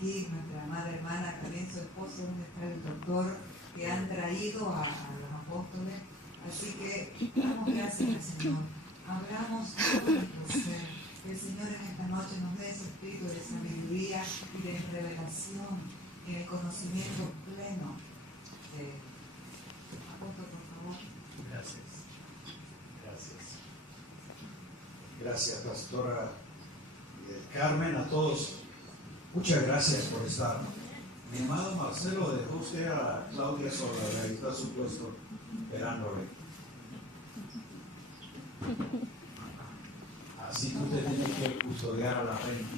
aquí, nuestra amada hermana, también su esposo, donde está el doctor, que han traído a los apóstoles. Así que damos gracias al Señor. Hablamos todo nuestro ser. Que el Señor en esta noche nos dé ese espíritu de sabiduría y de revelación, en el conocimiento pleno. Apóstol, por favor. Gracias. Gracias, Pastora Carmen, a todos. Muchas gracias por estar. Mi amado Marcelo, dejó usted a Claudia sola, ahí está su puesto, esperándole. Así que usted tiene que custodiar a la reina.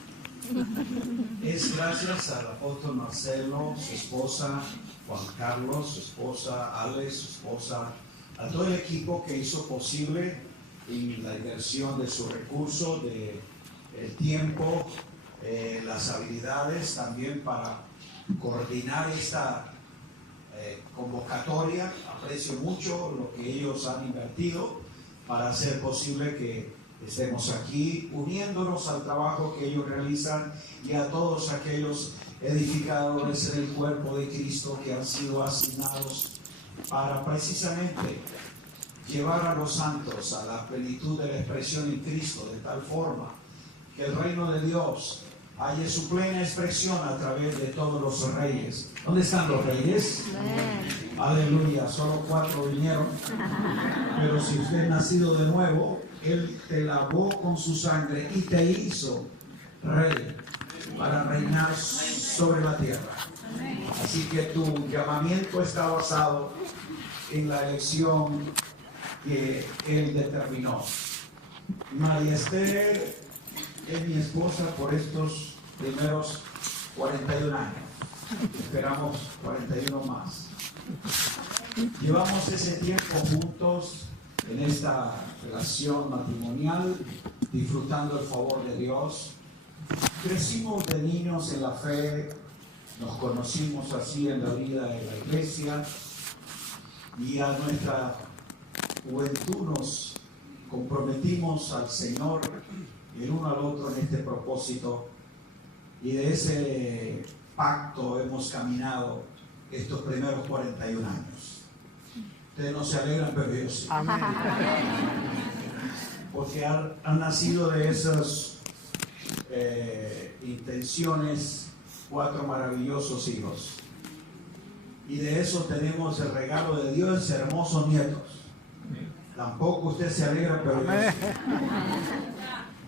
Es gracias al apóstol Marcelo, su esposa, Juan Carlos, su esposa, Alex, su esposa, a todo el equipo que hizo posible la inversión de su recurso, de el tiempo, las habilidades también para coordinar esta convocatoria. Aprecio mucho lo que ellos han invertido para hacer posible que estemos aquí uniéndonos al trabajo que ellos realizan y a todos aquellos edificadores del cuerpo de Cristo que han sido asignados para precisamente llevar a los santos a la plenitud de la expresión en Cristo, de tal forma que el reino de Dios haya su plena expresión a través de todos los reyes. ¿Dónde están los reyes? Aleluya, solo 4 vinieron. Pero si usted es nacido de nuevo, Él te lavó con su sangre y te hizo rey para reinar sobre la tierra. Así que tu llamamiento está basado en la elección que Él determinó. María Esther es mi esposa por estos primeros 41 años. Esperamos 41 más. Llevamos ese tiempo juntos en esta relación matrimonial, disfrutando el favor de Dios. Crecimos de niños en la fe, nos conocimos así en la vida de la iglesia y a nuestra juventud nos comprometimos al Señor el uno al otro en este propósito, y de ese pacto hemos caminado estos primeros 41 años. Ustedes no se alegran, pero yo sí. Amén. Porque han nacido de esas intenciones 4 maravillosos hijos, y de eso tenemos el regalo de Dios, hermosos nietos. Tampoco usted se alegra, pero yo sí.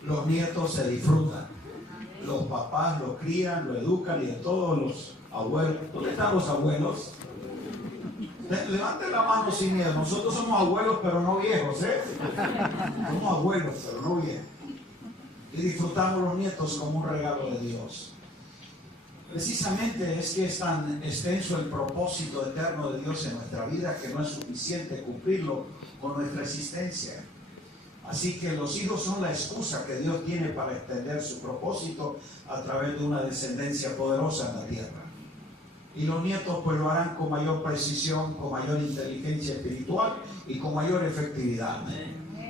Los nietos se disfrutan, los papás lo crían, lo educan, y de todos los abuelos. ¿Dónde están los abuelos? Levanten la mano sin miedo. Nosotros somos abuelos, pero no viejos, Somos abuelos, pero no viejos. Y disfrutamos los nietos como un regalo de Dios. Precisamente es que es tan extenso el propósito eterno de Dios en nuestra vida que no es suficiente cumplirlo con nuestra existencia. Así que los hijos son la excusa que Dios tiene para extender su propósito a través de una descendencia poderosa en la tierra. Y los nietos pues lo harán con mayor precisión, con mayor inteligencia espiritual y con mayor efectividad.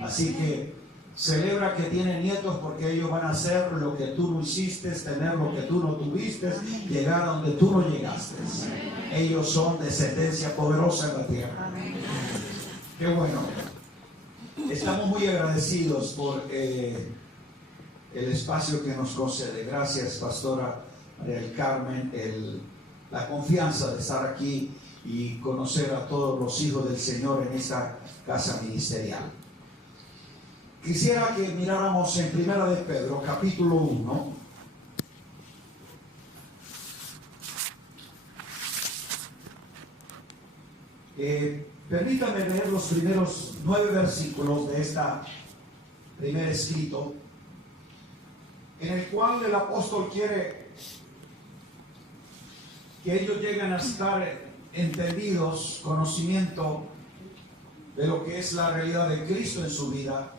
Así que celebra que tienen nietos, porque ellos van a hacer lo que tú no hiciste, tener lo que tú no tuviste, llegar a donde tú no llegaste. Ellos son descendencia poderosa en la tierra. Qué bueno. Estamos muy agradecidos por el espacio que nos concede. Gracias, Pastora María del Carmen, la confianza de estar aquí y conocer a todos los hijos del Señor en esta casa ministerial. Quisiera que miráramos en 1 de Pedro, capítulo 1. Permítame leer los primeros 9 versículos de este primer escrito, en el cual el apóstol quiere que ellos lleguen a estar entendidos, conocimiento de lo que es la realidad de Cristo en su vida,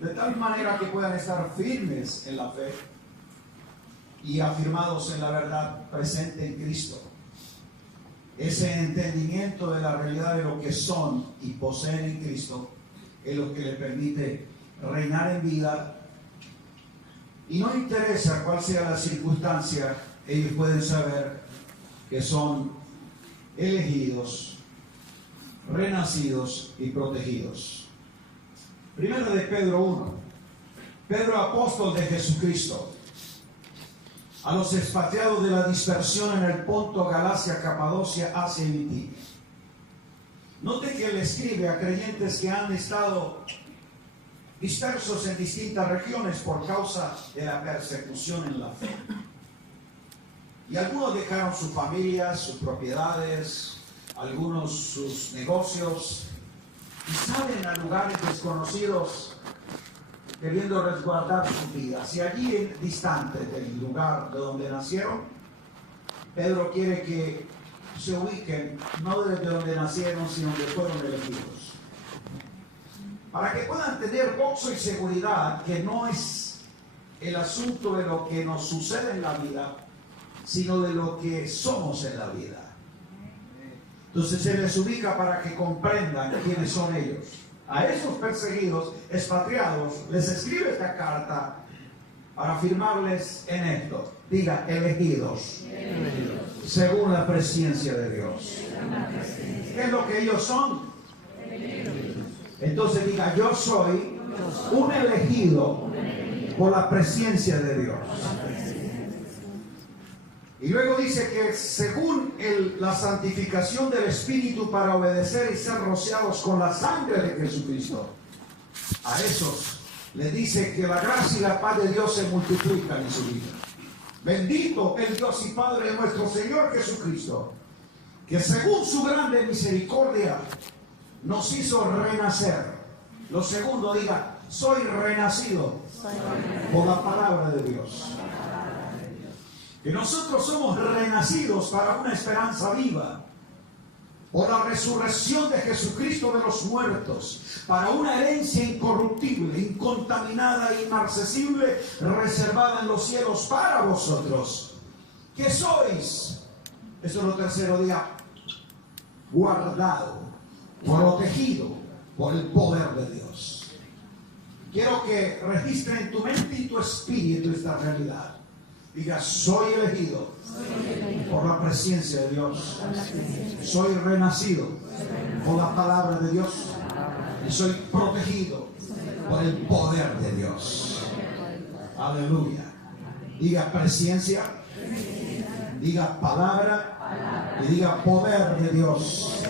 de tal manera que puedan estar firmes en la fe y afirmados en la verdad presente en Cristo. Ese entendimiento de la realidad de lo que son y poseen en Cristo es lo que les permite reinar en vida Y no interesa cuál sea la circunstancia, ellos pueden saber que son elegidos, renacidos y protegidos. Primero de Pedro 1. Pedro, apóstol de Jesucristo, a los expatriados de la dispersión en el Ponto, Galacia, Capadocia, Asia y Bitinia. Note que él escribe a creyentes que han estado dispersos en distintas regiones por causa de la persecución en la fe. Y algunos dejaron sus familias, sus propiedades, algunos sus negocios, y salen a lugares desconocidos queriendo resguardar sus vidas. Y allí, distante del lugar de donde nacieron, Pedro quiere que se ubiquen no desde donde nacieron, sino donde fueron elegidos, para que puedan tener gozo y seguridad que no es el asunto de lo que nos sucede en la vida, sino de lo que somos en la vida. Entonces se les ubica para que comprendan quiénes son ellos. A esos perseguidos, expatriados, les escribe esta carta para afirmarles en esto. Diga, elegidos, según la presencia de Dios. ¿Qué es lo que ellos son? Entonces diga, yo soy un elegido por la presencia de Dios. Y luego dice que según la santificación del Espíritu para obedecer y ser rociados con la sangre de Jesucristo, a esos les dice que la gracia y la paz de Dios se multiplican en su vida. Bendito el Dios y Padre de nuestro Señor Jesucristo, que según su grande misericordia nos hizo renacer. Lo segundo, diga, soy renacido por la palabra de Dios. Que nosotros somos renacidos para una esperanza viva, por la resurrección de Jesucristo de los muertos, para una herencia incorruptible, incontaminada e inmarcesible, reservada en los cielos para vosotros, que sois, eso es lo tercero, día, guardado, protegido por el poder de Dios. Quiero que registre en tu mente y tu espíritu esta realidad. Diga, soy elegido por la presencia de Dios. Soy renacido por la palabra de Dios. Y soy protegido por el poder de Dios. Aleluya. Diga presencia. Diga palabra. Y diga poder de Dios.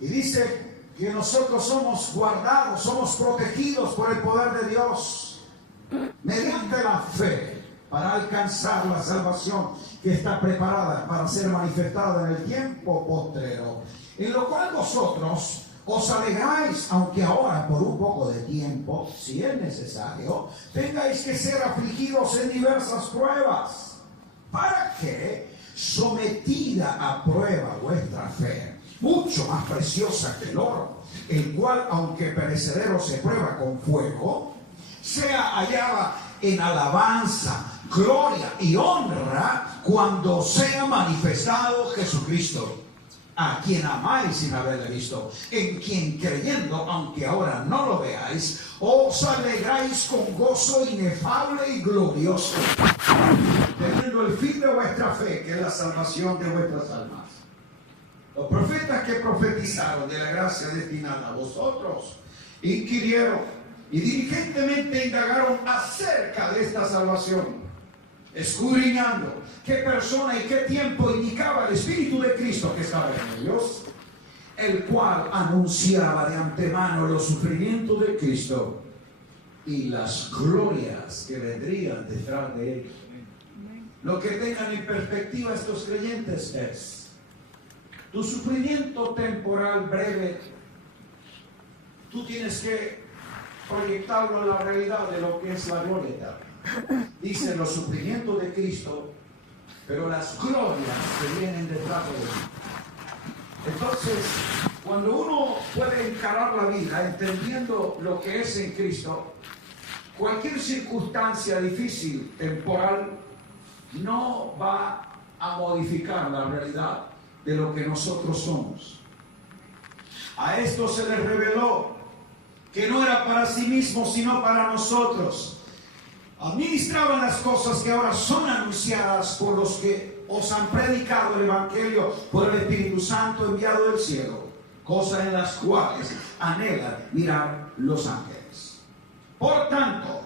Y dice que nosotros somos guardados, somos protegidos por el poder de Dios, mediante la fe, para alcanzar la salvación que está preparada para ser manifestada en el tiempo postrero, en lo cual vosotros os alegráis, aunque ahora por un poco de tiempo, si es necesario, tengáis que ser afligidos en diversas pruebas, para que, sometida a prueba vuestra fe, mucho más preciosa que el oro, el cual, aunque perecedero se prueba con fuego, sea hallada en alabanza, gloria y honra cuando sea manifestado Jesucristo, a quien amáis sin haberle visto, en quien creyendo, aunque ahora no lo veáis, os alegráis con gozo inefable y glorioso, teniendo el fin de vuestra fe, que es la salvación de vuestras almas. Los profetas que profetizaron de la gracia destinada a vosotros inquirieron y diligentemente indagaron acerca de esta salvación, escudriñando qué persona y qué tiempo indicaba el Espíritu de Cristo que estaba en ellos, el cual anunciaba de antemano los sufrimientos de Cristo y las glorias que vendrían detrás de él. Lo que tengan en perspectiva estos creyentes es tu sufrimiento temporal breve. Tú tienes que proyectarlo en la realidad de lo que es la gloria eterna. Dice los sufrimientos de Cristo, pero las glorias que vienen detrás de él. Entonces, cuando uno puede encarar la vida entendiendo lo que es en Cristo, cualquier circunstancia difícil, temporal, no va a modificar la realidad de lo que nosotros somos. A esto se les reveló que no era para sí mismo, sino para nosotros, administraban las cosas que ahora son anunciadas por los que os han predicado el Evangelio por el Espíritu Santo enviado del cielo, cosas en las cuales anhelan mirar los ángeles. Por tanto,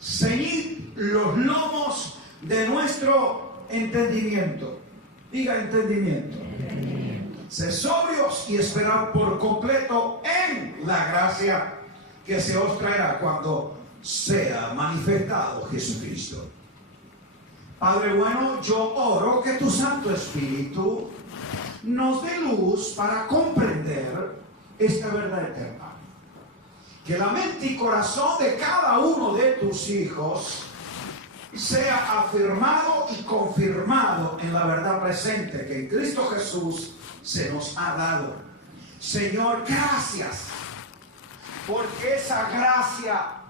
ceñid los lomos de nuestro entendimiento. Diga entendimiento. Sed sobrios y esperad por completo en la gracia que se os traerá cuando sea manifestado Jesucristo. Padre bueno, yo oro que tu Santo Espíritu nos dé luz para comprender esta verdad eterna. Que la mente y corazón de cada uno de tus hijos sea afirmado y confirmado en la verdad presente que en Cristo Jesús se nos ha dado. Señor, gracias, porque esa gracia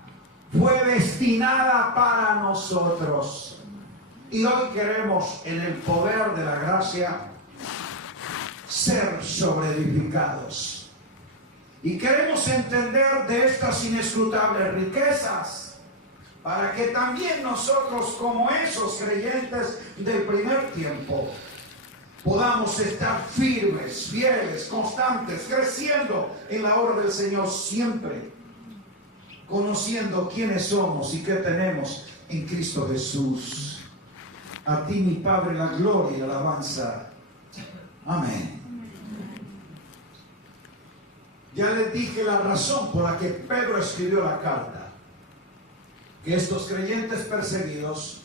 fue destinada para nosotros. Y hoy queremos, en el poder de la gracia, ser sobreedificados. Y queremos entender de estas inescrutables riquezas, para que también nosotros, como esos creyentes del primer tiempo, podamos estar firmes, fieles, constantes, creciendo en la obra del Señor siempre, conociendo quiénes somos y qué tenemos en Cristo Jesús. A ti, mi Padre, la gloria y la alabanza. Amén. Ya les dije la razón por la que Pedro escribió la carta. Que estos creyentes perseguidos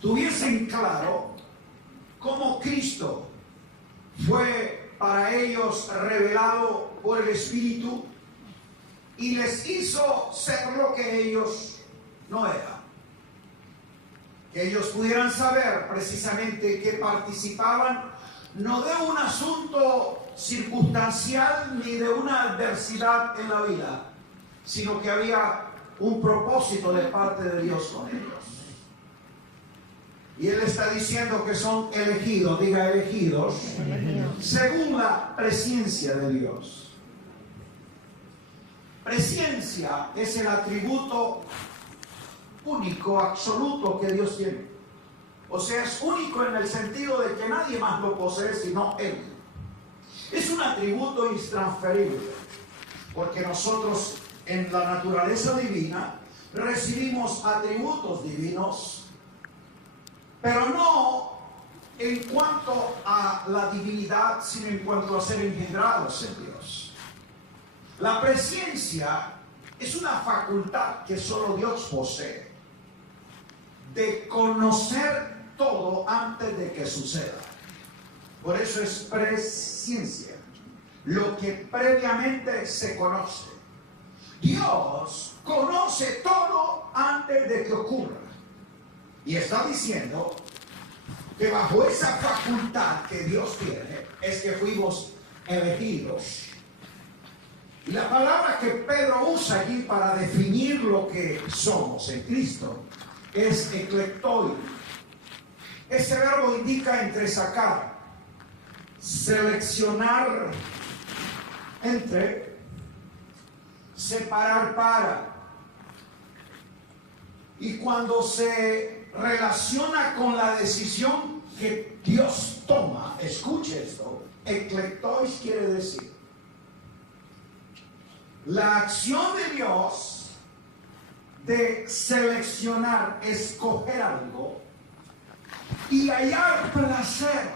tuviesen claro cómo Cristo fue para ellos revelado por el Espíritu y les hizo ser lo que ellos no eran. Que ellos pudieran saber precisamente que participaban no de un asunto circunstancial ni de una adversidad en la vida, sino que había un propósito de parte de Dios con ellos. Y Él está diciendo que son elegidos, diga elegidos, según la presciencia de Dios. Presciencia es el atributo único, absoluto que Dios tiene. O sea, es único en el sentido de que nadie más lo posee sino Él. Es un atributo intransferible, porque nosotros en la naturaleza divina recibimos atributos divinos, pero no en cuanto a la divinidad, sino en cuanto a ser engendrados en Dios. La presciencia es una facultad que solo Dios posee, de conocer todo antes de que suceda. Por eso es presciencia, lo que previamente se conoce. Dios conoce todo antes de que ocurra. Y está diciendo que bajo esa facultad que Dios tiene es que fuimos elegidos. Y la palabra que Pedro usa allí para definir lo que somos en Cristo es eklektoi. Ese verbo indica entresacar, seleccionar entre, separar para. Y cuando se relaciona con la decisión que Dios toma, escuche esto, eklektois quiere decir la acción de Dios de seleccionar, escoger algo y hallar placer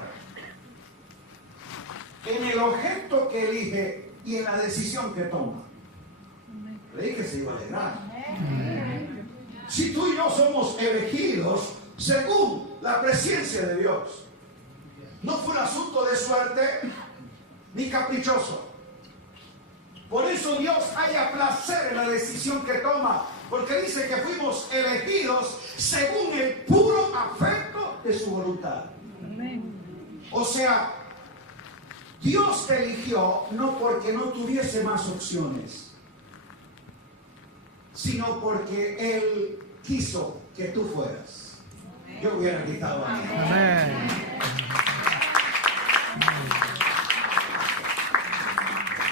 en el objeto que elige y en la decisión que toma. Creí que se iba a alegrar. Si tú y yo somos elegidos según la presencia de Dios, no fue un asunto de suerte ni caprichoso. Por eso Dios haya placer en la decisión que toma, porque dice que fuimos elegidos según el puro afecto de su voluntad. O sea, Dios te eligió no porque no tuviese más opciones, sino porque Él quiso que tú fueras. Yo hubiera gritado amén. Amén.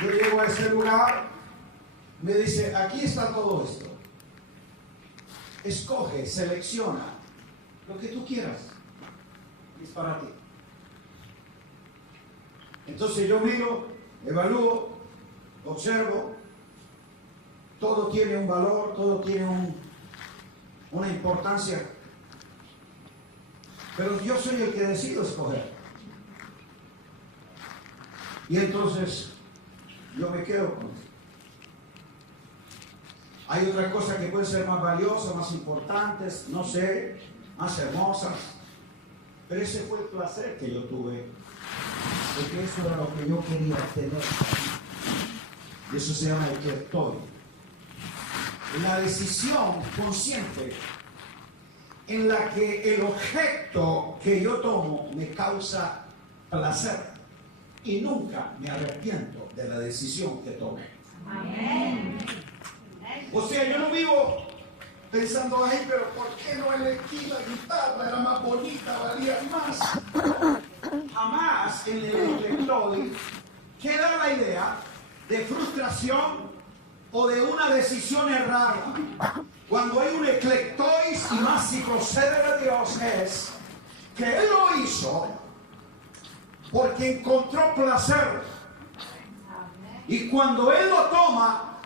Yo llego a ese lugar, me dice, aquí está todo esto. escoge, selecciona lo que tú quieras. Es para ti. Entonces yo miro, evalúo, observo. Todo tiene un valor, todo tiene una importancia. Pero yo soy el que decido escoger. Y entonces yo me quedo con eso. Hay otras cosas que pueden ser más valiosas, más importantes, no sé, más hermosas. Pero ese fue el placer que yo tuve. Porque eso era lo que yo quería tener. Y eso se llama el que estoy. La decisión consciente en la que el objeto que yo tomo me causa placer y nunca me arrepiento de la decisión que tomé. Amén. O sea, yo no vivo pensando, ay, pero ¿por qué no elegí la guitarra? Era más bonita, valía más. Jamás en el estoy queda la idea de frustración o de una decisión errada. Cuando hay un eclectois, y más si procede de Dios, es que Él lo hizo porque encontró placer. Y cuando Él lo toma,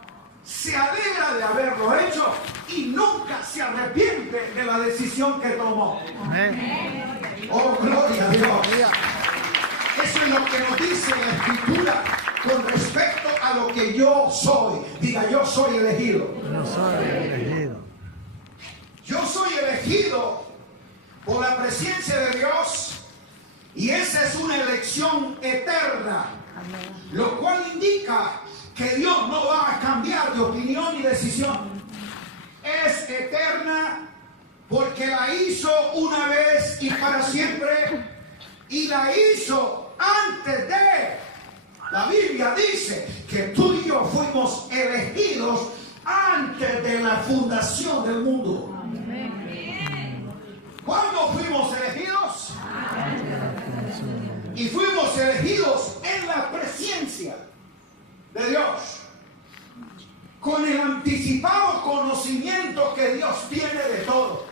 se alegra de haberlo hecho y nunca se arrepiente de la decisión que tomó. Amén. Oh, gloria a Dios. Eso es lo que nos dice la Escritura con respecto a lo que yo soy. Diga, yo soy elegido. Yo soy elegido. Yo soy elegido por la presencia de Dios y esa es una elección eterna. Amén. Lo cual indica que Dios no va a cambiar de opinión y decisión. Es eterna porque la hizo una vez y para siempre y la hizo antes de. La Biblia dice que tú y yo fuimos elegidos antes de la fundación del mundo. ¿Cuándo fuimos elegidos? Y fuimos elegidos en la presencia de Dios, con el anticipado conocimiento que Dios tiene de todo.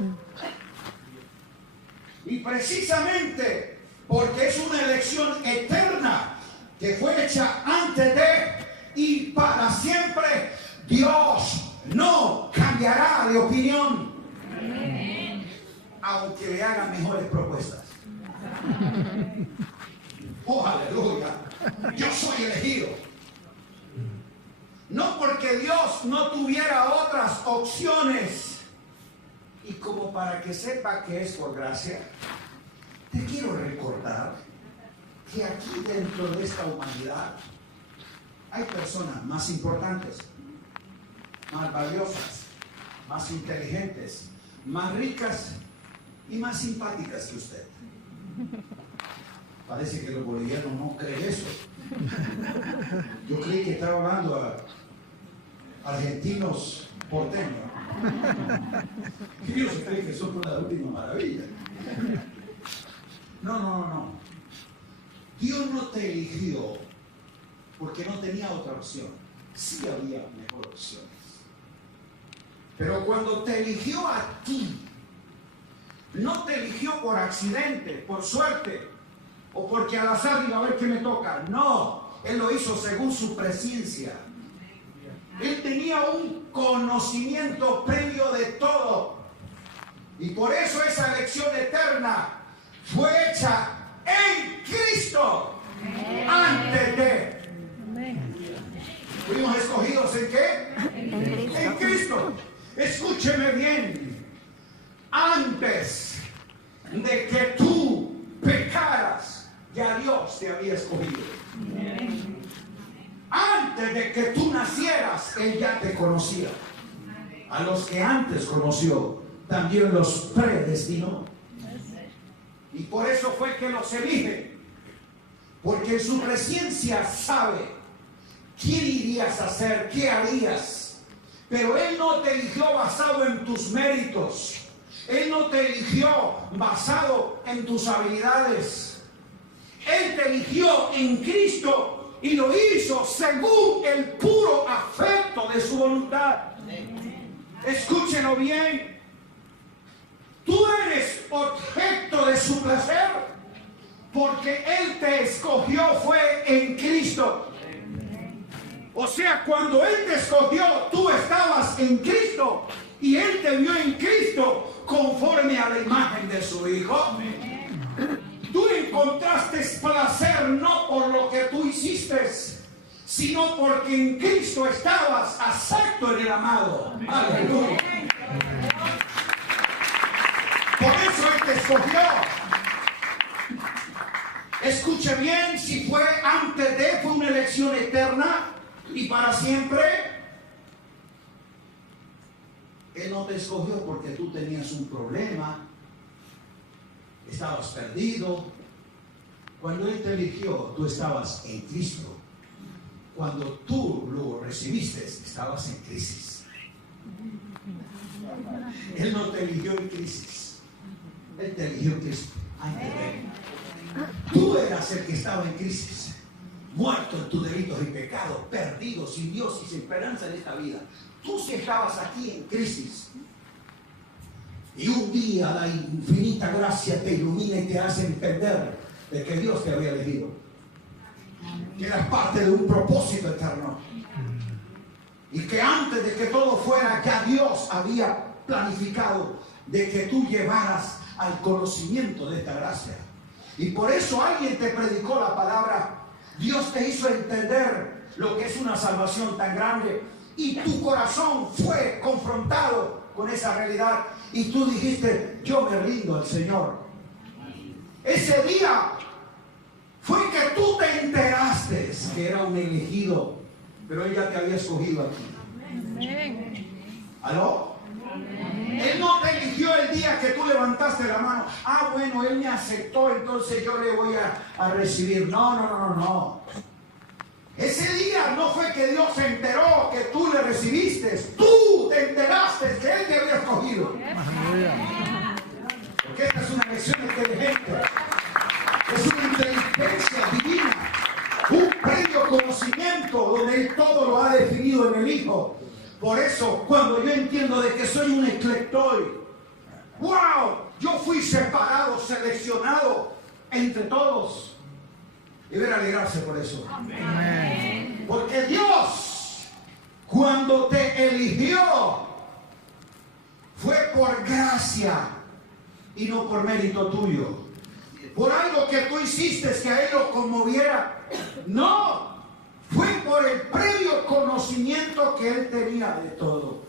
Y precisamente porque es una elección eterna que fue hecha antes de y para siempre, Dios no cambiará de opinión. Aunque le hagan mejores propuestas. Oh, aleluya. Yo soy elegido. No porque Dios no tuviera otras opciones. Y como para que sepa que es por gracia, te quiero recordar que aquí dentro de esta humanidad hay personas más importantes, más valiosas, más inteligentes, más ricas y más simpáticas que usted. Parece que los bolivianos no creen eso. Yo creí que estaba hablando a argentinos porteños. Ellos creen que son una última maravilla. No. Dios no te eligió porque no tenía otra opción. Sí había mejor opciones. Pero cuando te eligió a ti, no te eligió por accidente, por suerte, o porque al azar iba a ver qué me toca. No, Él lo hizo según su presencia. Él tenía un conocimiento previo de todo. Y por eso esa elección eterna fue hecha en Cristo. Antes de. ¿Fuimos escogidos en qué? En Cristo. Escúcheme bien. Antes de que tú pecaras, ya Dios te había escogido. Antes de que tú nacieras, Él ya te conocía. A los que antes conoció, también los predestinó. Y por eso fue que los elige. Porque en su presencia sabe quién irías a ser, qué harías. Pero Él no te eligió basado en tus méritos. Él no te eligió basado en tus habilidades. Él te eligió en Cristo y lo hizo según el puro afecto de su voluntad. Escúchenlo bien. Tú eres objeto de su placer porque Él te escogió fue en Cristo. O sea, cuando Él te escogió, tú estabas en Cristo y Él te vio en Cristo conforme a la imagen de su Hijo. Tú encontraste placer no por lo que tú hiciste, sino porque en Cristo estabas acepto en el amado. Aleluya. Por eso Él te escogió. Escuche bien, si fue antes de, fue una elección eterna y para siempre. Él no te escogió porque tú tenías un problema, estabas perdido. Cuando Él te eligió, tú estabas en Cristo. Cuando tú lo recibiste, estabas en crisis. Él no te eligió en crisis. Él te eligió en Cristo. Tú eras el que estaba en crisis, muerto en tus delitos y pecados, perdido, sin Dios y sin esperanza en esta vida. Tú sí estabas aquí en crisis. Y un día la infinita gracia te ilumina y te hace entender de que Dios te había elegido, que eras parte de un propósito eterno y que antes de que todo fuera, ya Dios había planificado de que tú llevaras al conocimiento de esta gracia. Y por eso alguien te predicó la palabra. Dios te hizo entender lo que es una salvación tan grande y tu corazón fue confrontado con esa realidad y tú dijiste: yo me rindo al Señor. Ese día fue que tú te enteraste que era un elegido, pero Él ya te había escogido aquí. ¿Aló? Él no te eligió el día que tú levantaste la mano. Ah, bueno, Él me aceptó, entonces yo le voy a recibir. No. Ese día no fue que Dios se enteró que tú le recibiste. Tú te enteraste que Él te había escogido. Porque esta es una lección inteligente. Es una inteligencia divina. Un previo conocimiento donde Él todo lo ha definido en el Hijo. Por eso, cuando yo entiendo de que soy un eclectoide, ¡wow! Yo fui separado, seleccionado entre todos. Deben alegrarse por eso. Amén. Porque Dios, cuando te eligió, fue por gracia y no por mérito tuyo. Por algo que tú hiciste que a Él lo conmoviera. No. Fue por el previo conocimiento que Él tenía de todo.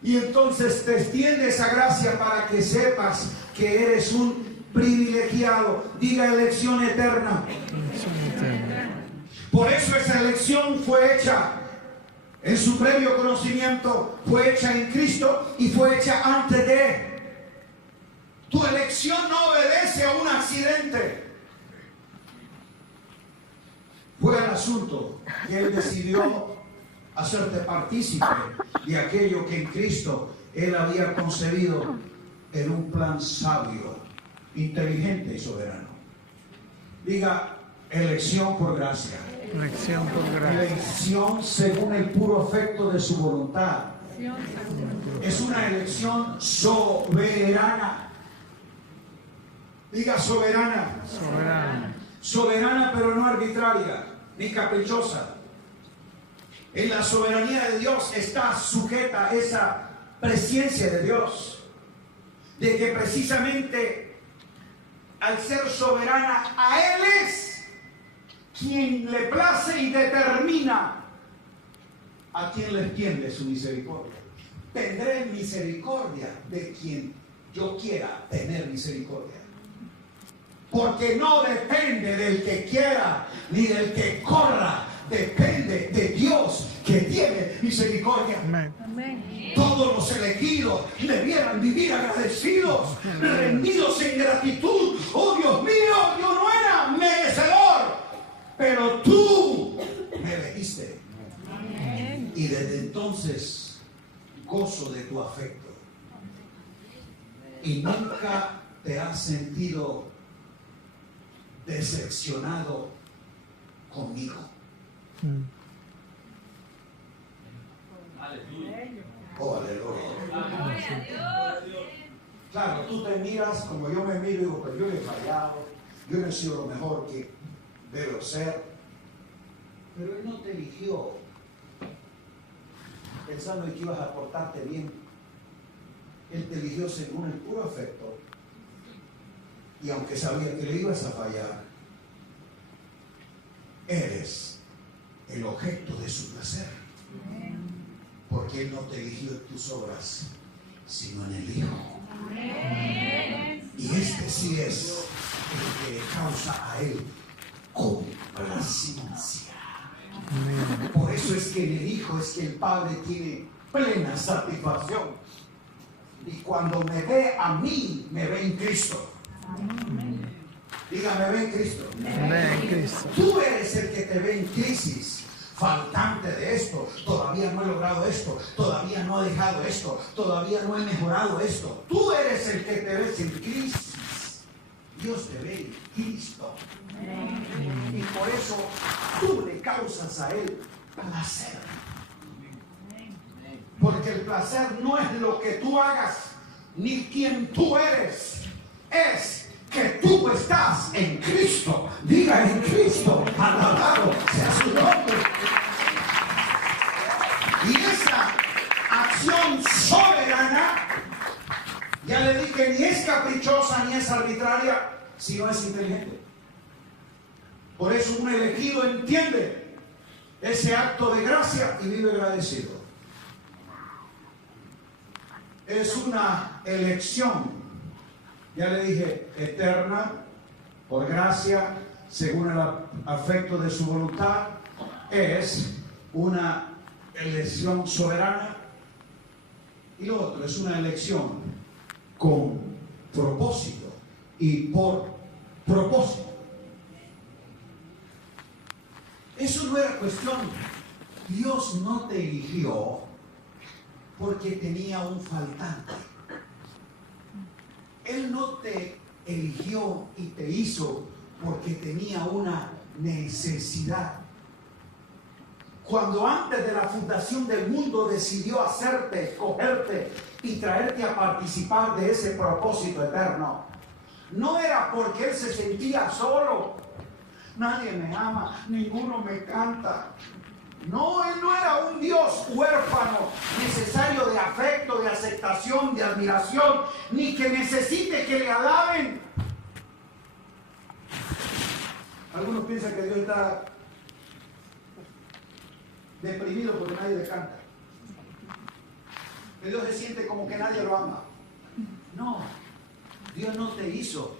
Y entonces te extiende esa gracia para que sepas que eres un privilegiado. Diga: elección eterna. Por eso esa elección fue hecha en su previo conocimiento, fue hecha en Cristo y fue hecha antes de. Tu elección no obedece a un accidente. Fue el asunto que Él decidió hacerte partícipe de aquello que en Cristo Él había concebido en un plan sabio, inteligente y soberano. Diga: elección por gracia. Elección por gracia. Elección según el puro afecto de su voluntad. Es una elección soberana. Diga: soberana. Soberana. Soberana, pero no arbitraria ni caprichosa. En la soberanía de Dios está sujeta esa presencia de Dios, de que precisamente al ser soberana, a Él es quien le place y determina a quien le extiende su misericordia. Tendré misericordia de quien yo quiera tener misericordia. Porque no depende del que quiera ni del que corra, depende de Dios que tiene misericordia. Amén. Todos los elegidos debieran vivir agradecidos, rendidos en gratitud. Oh Dios mío, yo no era merecedor, pero tú me elegiste. Y desde entonces gozo de tu afecto. Y nunca te has sentido decepcionado conmigo. Oh, aleluya. Claro, tú te miras como yo me miro y digo, pero yo he fallado, yo no he sido lo mejor que debo ser. Pero Él no te eligió pensando en que ibas a portarte bien. Él te eligió según el puro afecto. Y aunque sabía que le ibas a fallar, eres el objeto de su placer. Porque Él no te eligió en tus obras, sino en el Hijo. Y este sí es el que causa a Él complacencia. Por eso es que en el Hijo es que el Padre tiene plena satisfacción. Y cuando me ve a mí, me ve en Cristo. Diga, me ve en Cristo. Ve en Cristo. Tú eres el que te ve en crisis, faltante de esto, todavía no he logrado esto, todavía no he dejado esto, todavía no he mejorado esto. Tú eres el que te ves en crisis. Dios te ve en Cristo. Y por eso tú le causas a Él placer. Porque el placer no es lo que tú hagas, ni quien tú eres. Es que tú estás en Cristo. Diga, en Cristo. Alabado sea su nombre. Y esa acción soberana, ya le dije, ni es caprichosa ni es arbitraria, sino es inteligente. Por eso un elegido entiende ese acto de gracia y vive agradecido. Es una elección, ya le dije, eterna, por gracia, según el afecto de su voluntad. Es una elección soberana. Y lo otro es una elección con propósito y por propósito. Eso no era cuestión. Dios no te eligió porque tenía un faltante. Él no te eligió y te hizo porque tenía una necesidad. Cuando antes de la fundación del mundo decidió hacerte, escogerte y traerte a participar de ese propósito eterno, no era porque Él se sentía solo. Nadie me ama, ninguno me canta. No, Él no era un Dios huérfano, necesario de afecto, de aceptación, de admiración, ni que necesite que le alaben. Algunos piensan que Dios está deprimido porque nadie le canta. Que Dios se siente como que nadie lo ama. No, Dios no te hizo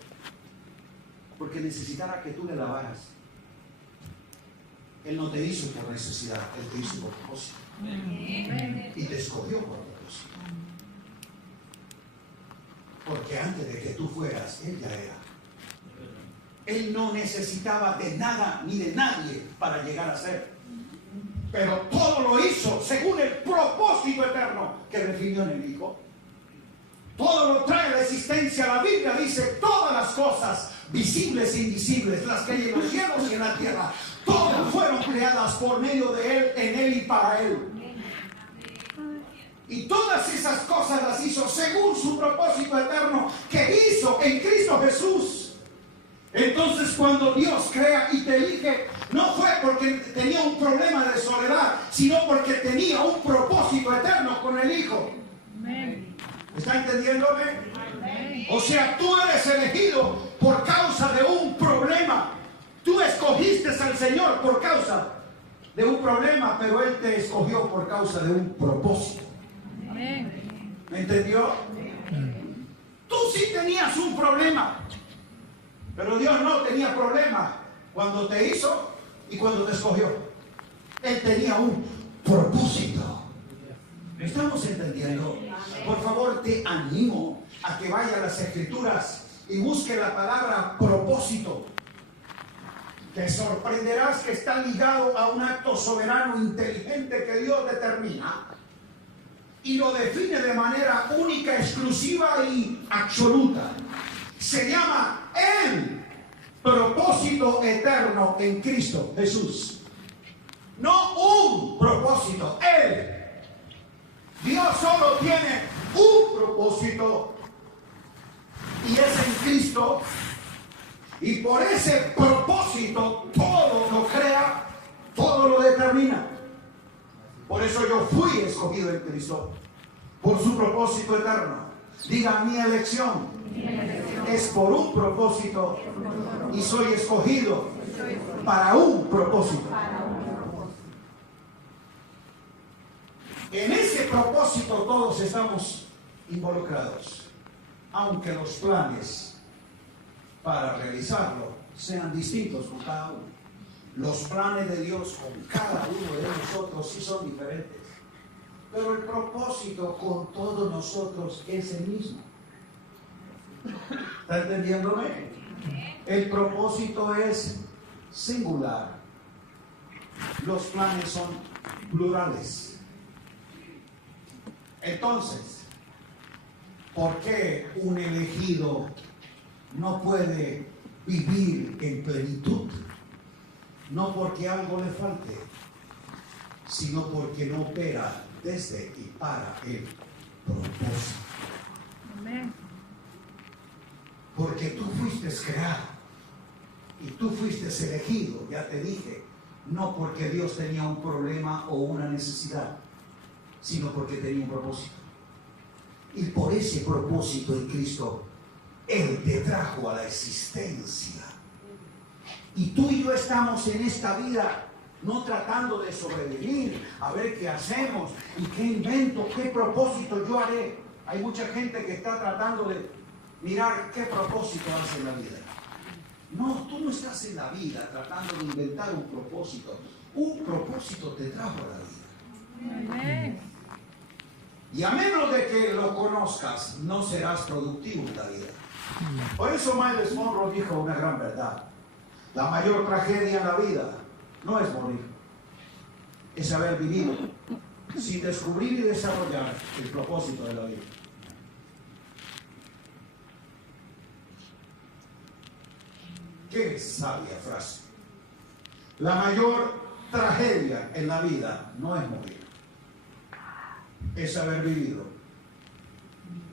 porque necesitara que tú le alabaras. Él no te hizo por necesidad, Él te hizo por propósito. Y te escogió por propósito. Porque antes de que tú fueras, Él ya era. Él no necesitaba de nada ni de nadie para llegar a ser. Pero todo lo hizo según el propósito eterno que definió en el Hijo. Todo lo trae a la existencia. La Biblia dice todas las cosas, visibles e invisibles, las que hay en los cielos y en la tierra, todas fueron creadas por medio de Él, en Él y para Él. Y todas esas cosas las hizo según su propósito eterno que hizo en Cristo Jesús. Entonces cuando Dios crea y te elige, no fue porque tenía un problema de soledad, sino porque tenía un propósito eterno con el Hijo. ¿Está entendiéndome? O sea, tú eres elegido por causa de un problema. Tú escogiste al Señor por causa de un problema, pero Él te escogió por causa de un propósito. ¿Me entendió? Tú sí tenías un problema, pero Dios no tenía problema cuando te hizo y cuando te escogió. Él tenía un propósito. ¿Me estamos entendiendo? Por favor, te animo a que vaya a las Escrituras y busque la palabra propósito. Te sorprenderás que está ligado a un acto soberano inteligente que Dios determina y lo define de manera única, exclusiva y absoluta. Se llama el propósito eterno en Cristo Jesús. No un propósito, Él. Dios solo tiene un propósito y es en Cristo, y por ese propósito todo lo crea, todo lo determina. Por eso yo fui escogido en Cristo, por su propósito eterno. Diga, mi elección es por un propósito y soy escogido para un propósito. En ese propósito todos estamos involucrados, aunque los planes para realizarlo sean distintos con cada uno. Los planes de Dios con cada uno de nosotros sí son diferentes, pero el propósito con todos nosotros es el mismo. ¿Está entendiéndome? El propósito es singular. Los planes son plurales. Entonces, ¿por qué un elegido no puede vivir en plenitud? No porque algo le falte, sino porque no opera desde y para el propósito. Amén. Porque tú fuiste creado y tú fuiste elegido, ya te dije, no porque Dios tenía un problema o una necesidad, sino porque tenía un propósito. Y por ese propósito en Cristo, Él te trajo a la existencia. Y tú y yo estamos en esta vida no tratando de sobrevivir, a ver qué hacemos y qué invento, qué propósito yo haré. Hay mucha gente que está tratando de mirar qué propósito hace en la vida. No, tú no estás en la vida tratando de inventar un propósito. Un propósito te trajo a la vida. Amén. Y a menos de que lo conozcas, no serás productivo en la vida. Por eso Miles Monroe dijo una gran verdad. La mayor tragedia en la vida no es morir, es haber vivido sin descubrir y desarrollar el propósito de la vida. Qué sabia frase. La mayor tragedia en la vida no es morir, es haber vivido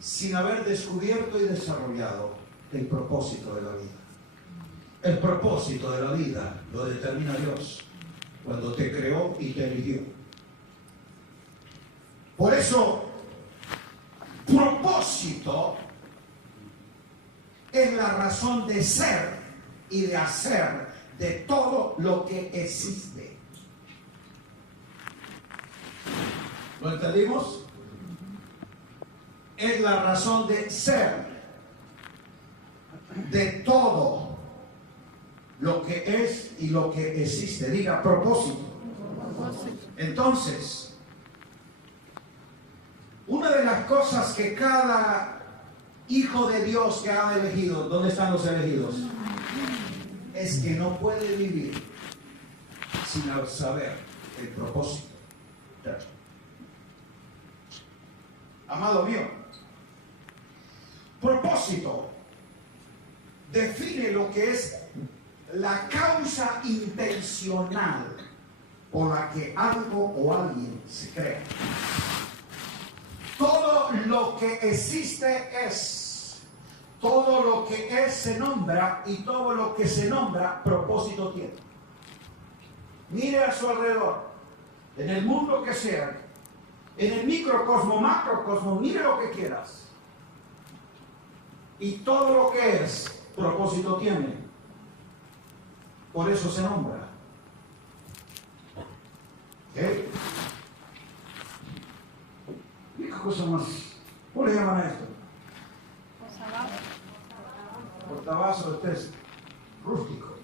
sin haber descubierto y desarrollado el propósito de la vida. El propósito de la vida lo determina Dios cuando te creó y te eligió. Por eso, propósito es la razón de ser y de hacer de todo lo que existe. ¿Lo entendimos? Es la razón de ser de todo lo que es y lo que existe. Diga propósito. Entonces, una de las cosas que cada hijo de Dios que ha elegido, ¿dónde están los elegidos? Es que no puede vivir sin saber el propósito. Amado mío, propósito define lo que es la causa intencional por la que algo o alguien se crea. Todo lo que existe es, todo lo que es se nombra, y todo lo que se nombra propósito tiene. Mire a su alrededor, en el mundo que sea, en el microcosmo, macrocosmo, mire lo que quieras, y todo lo que es propósito tiene. Por eso se nombra. ¿Qué cosa más? ¿Cómo le llaman a esto? Portabazo. Este es rústico.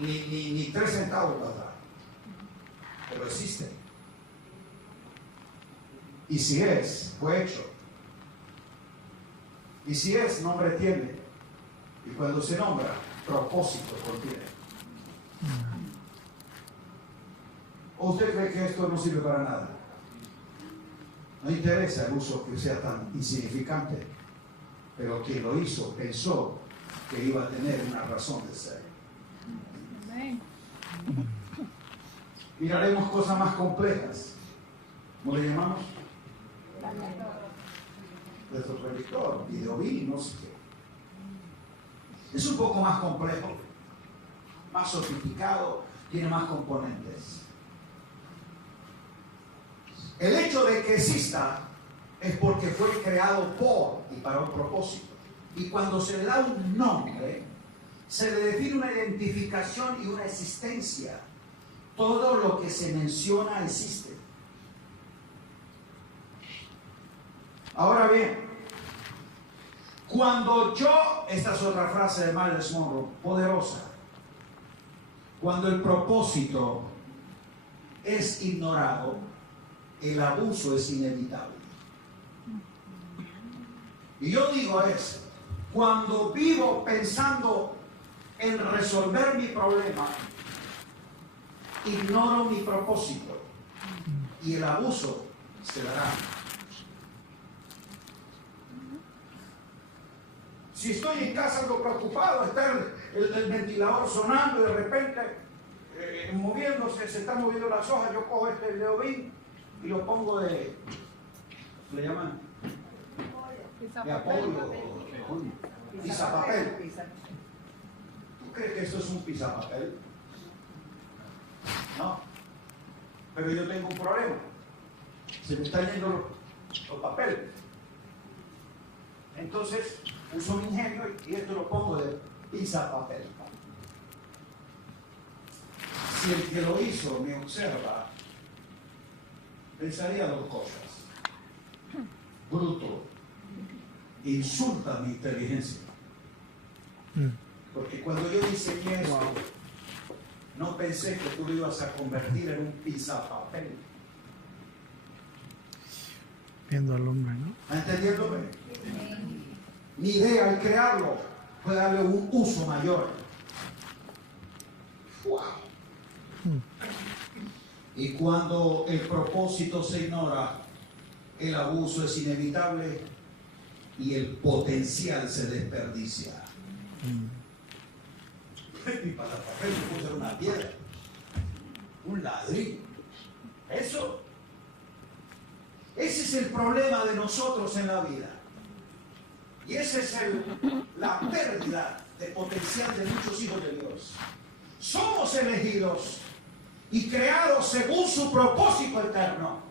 Ni 3 centavos para dar. Pero existe. Y si es, fue hecho. Y si es, nombre tiene. Y cuando se nombra, propósito contiene. ¿O usted cree que esto no sirve para nada? No interesa el uso que sea tan insignificante, pero quien lo hizo pensó que iba a tener una razón de ser. Amén. Miraremos cosas más complejas. ¿Cómo le llamamos? nuestro proyector, videobin, no sé qué. Es un poco más complejo, más sofisticado, tiene más componentes. El hecho de que exista es porque fue creado por y para un propósito. Y cuando se le da un nombre, se le define una identificación y una existencia. Todo lo que se menciona existe. Ahora bien, cuando esta es otra frase de Miles Monroe, poderosa, cuando el propósito es ignorado, el abuso es inevitable. Y yo digo eso, cuando vivo pensando en resolver mi problema, ignoro mi propósito y el abuso se dará. Si estoy en casa algo preocupado, está el ventilador sonando y de repente moviéndose, se están moviendo las hojas, yo cojo este videobin y lo pongo de, ¿le llaman? De apoyo, pisapapel. ¿Tú crees que esto es un pisapapel? No. Pero yo tengo un problema. Se me están yendo los papeles. Entonces, uso mi ingenio y esto lo pongo de pisapapel. Si el que lo hizo me observa, pensaría dos cosas. Bruto, insulta mi inteligencia. Porque cuando yo diseñé esto, no pensé que tú lo ibas a convertir en un pisapapel. Viendo al hombre, ¿no? ¿Entendiéndome? Mi idea al crearlo fue darle un uso mayor. ¡Wow! Y cuando el propósito se ignora, el abuso es inevitable y el potencial se desperdicia. Y para el papel me puse una piedra, un ladrillo. Eso, ese es el problema de nosotros en la vida. Y esa es la pérdida de potencial de muchos hijos de Dios. Somos elegidos y creados según su propósito eterno.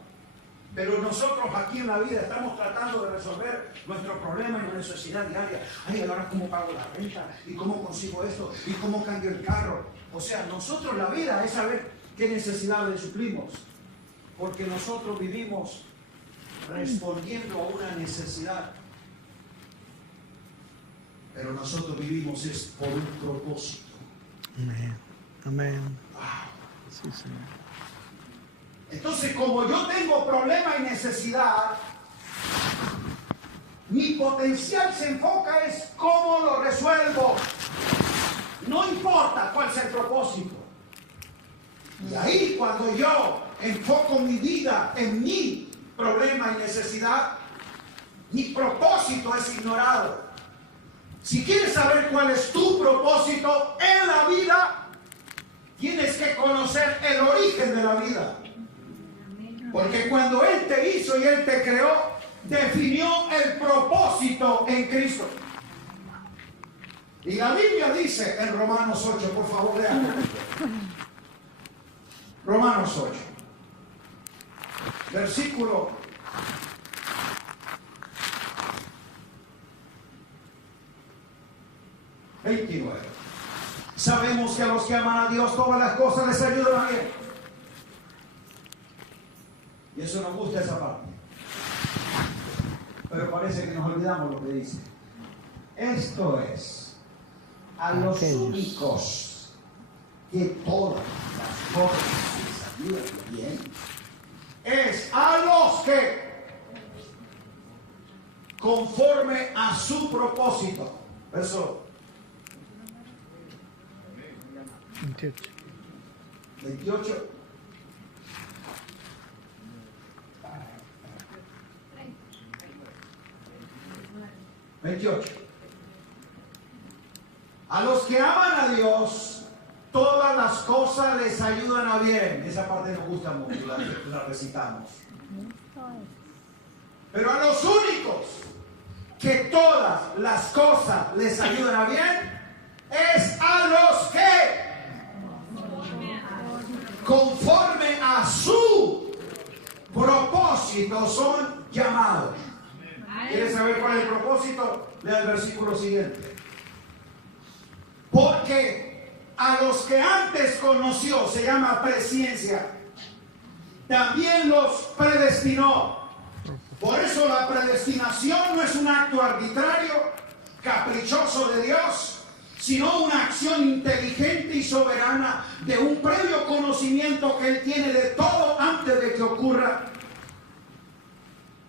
Pero nosotros aquí en la vida estamos tratando de resolver nuestro problema y nuestra necesidad diaria. Ay, ahora cómo pago la renta, y cómo consigo esto, y cómo cambio el carro. O sea, nosotros la vida es saber qué necesidad le suplimos. Porque nosotros vivimos respondiendo a una necesidad. Pero nosotros vivimos es por un propósito. Amén. Amén. Wow. Sí, Señor. Entonces, como yo tengo problema y necesidad, mi potencial se enfoca es cómo lo resuelvo. No importa cuál sea el propósito. Y ahí cuando yo enfoco mi vida en mi problema y necesidad, mi propósito es ignorado. Si quieres saber cuál es tu propósito en la vida, tienes que conocer el origen de la vida. Porque cuando Él te hizo y Él te creó, definió el propósito en Cristo. Y la Biblia dice en Romanos 8, por favor, lean. Romanos 8, versículo 29. Sabemos que a los que aman a Dios todas las cosas les ayudan a bien. Y eso nos gusta esa parte. Pero parece que nos olvidamos lo que dice. Esto es a los únicos que todas las cosas les ayudan bien. Es a los que conforme a su propósito. Verso 28. A los que aman a Dios, todas las cosas les ayudan a bien. Esa parte nos gusta mucho, la recitamos. Pero a los únicos que todas las cosas les ayudan a bien, es a los que conforme a su propósito son llamados. ¿Quieres saber cuál es el propósito? Lea el versículo siguiente. Porque a los que antes conoció, se llama presciencia, también los predestinó. Por eso la predestinación no es un acto arbitrario, caprichoso de Dios, sino una acción inteligente y soberana de un previo conocimiento que Él tiene de todo antes de que ocurra.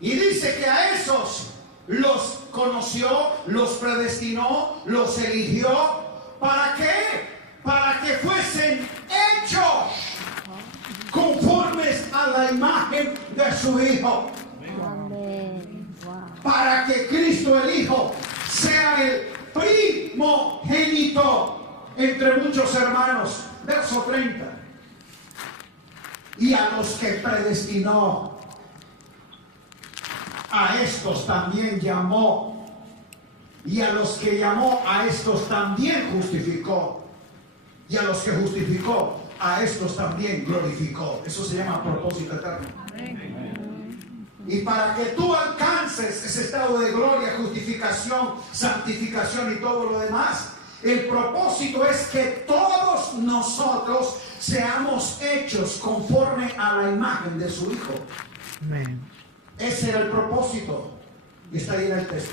Y dice que a esos los conoció, los predestinó, los eligió. ¿Para qué? Para que fuesen hechos conformes a la imagen de su Hijo. Para que Cristo el Hijo sea el primogénito entre muchos hermanos. Verso 30. Y a los que predestinó, a estos también llamó. Y a los que llamó, a estos también justificó. Y a los que justificó, a estos también glorificó. Eso se llama propósito eterno. Y para que tú alcances ese estado de gloria, justificación, santificación y todo lo demás, el propósito es que todos nosotros seamos hechos conforme a la imagen de su Hijo. Amén. Ese era el propósito. Y está ahí en el texto.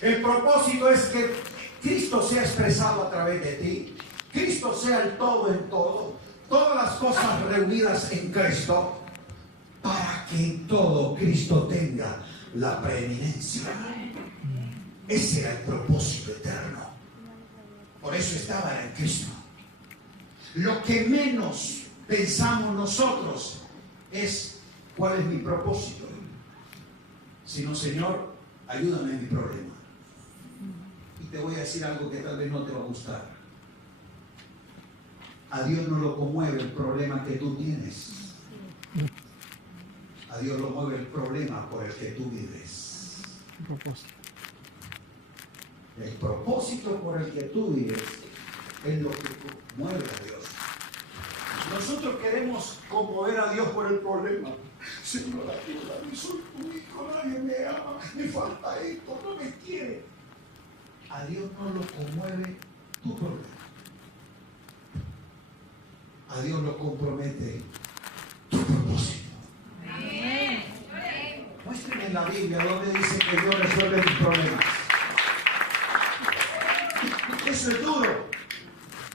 El propósito es que Cristo sea expresado a través de ti. Cristo sea el todo en todo. Todas las cosas reunidas en Cristo. Para que en todo Cristo tenga la preeminencia. Ese era el propósito eterno. Por eso estaba en Cristo. Lo que menos pensamos nosotros es: ¿cuál es mi propósito? Sino, Señor, ayúdame en mi problema. Y te voy a decir algo que tal vez no te va a gustar. A Dios no lo conmueve el problema que tú tienes. A Dios lo mueve el problema por el que tú vives. Propósito. El propósito por el que tú vives es lo que mueve a Dios. Nosotros queremos conmover a Dios por el problema. Señor, ayúdame, soy tu hijo, nadie me ama, me falta esto, no me quiere. A Dios no lo conmueve tu problema. A Dios lo compromete tu propósito. Muéstrame en la Biblia donde dice que Dios resuelve mis problemas. Eso es duro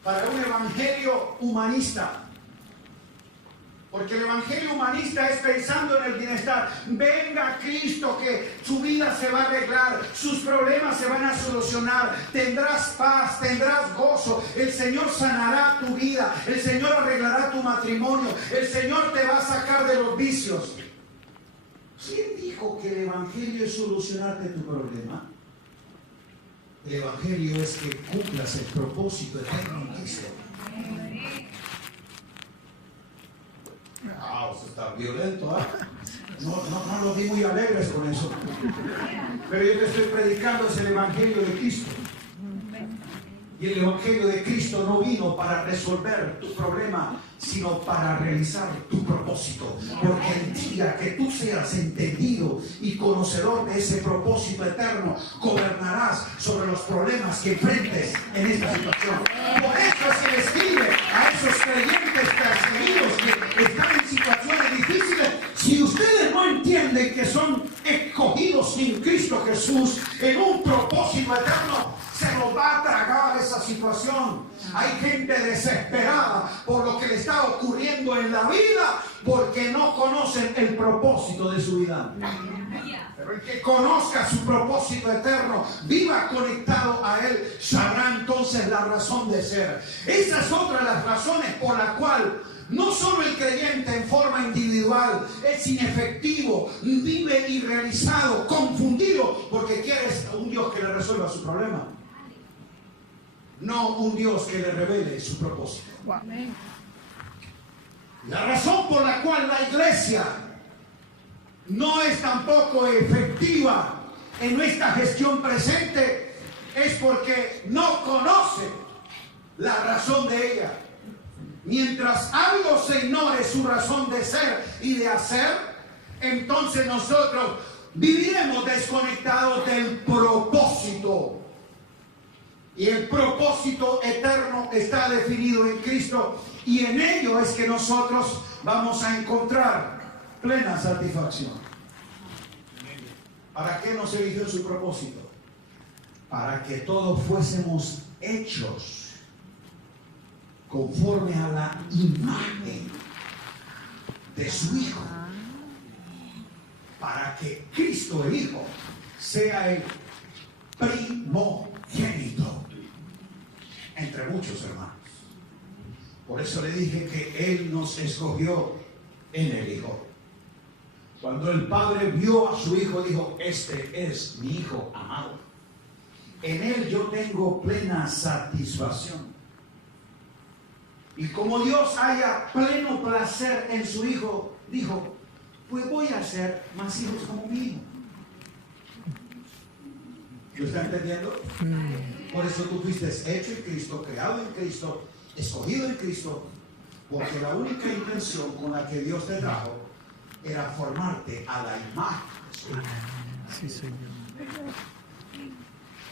para un evangelio humanista. Porque el evangelio humanista es pensando en el bienestar. Venga Cristo, que su vida se va a arreglar, sus problemas se van a solucionar, tendrás paz, tendrás gozo, el Señor sanará tu vida, el Señor arreglará tu matrimonio, el Señor te va a sacar de los vicios. ¿Quién dijo que el evangelio es solucionarte tu problema? El evangelio es que cumplas el propósito eterno en Cristo. Usted está violento, ¿eh? No los vi muy alegres con eso. Pero yo te estoy predicando es el evangelio de Cristo. Y el evangelio de Cristo no vino para resolver tu problema, sino para realizar tu propósito. Porque el día que tú seas entendido y conocedor de ese propósito eterno, gobernarás sobre los problemas que enfrentes en esta situación. Por eso se le escribe a esos creyentes perseguidos que están en situaciones difíciles: si ustedes no entienden que son escogidos en Cristo Jesús en un propósito eterno, se los va a tragar esa situación. Hay gente desesperada por lo que le está ocurriendo en la vida porque no conocen el propósito de su vida. Pero el que conozca su propósito eterno, viva conectado a él, sabrá entonces la razón de ser. Esa es otra de las razones por la cual no solo el creyente en forma individual es inefectivo, vive irrealizado, confundido, porque quiere un Dios que le resuelva su problema. No un Dios que le revele su propósito. La razón por la cual la iglesia no es tampoco efectiva en nuestra gestión presente es porque no conoce la razón de ella. Mientras algo se ignore su razón de ser y de hacer, entonces nosotros viviremos desconectados del propósito. Y el propósito eterno está definido en Cristo, y en ello es que nosotros vamos a encontrar plena satisfacción. ¿Para qué nos eligió en su propósito? Para que todos fuésemos hechos conforme a la imagen de su Hijo. Para que Cristo el Hijo sea el primogénito entre muchos hermanos. Por eso le dije que Él nos escogió en el Hijo. Cuando el Padre vio a su Hijo, dijo: este es mi Hijo amado. En Él yo tengo plena satisfacción. Y como Dios haya pleno placer en su Hijo, dijo: pues voy a hacer más hijos como mi Hijo. ¿Lo está entendiendo? Por eso tú fuiste hecho en Cristo, creado en Cristo, escogido en Cristo, porque la única intención con la que Dios te trajo era formarte a la imagen de su Hijo. Sí, Señor.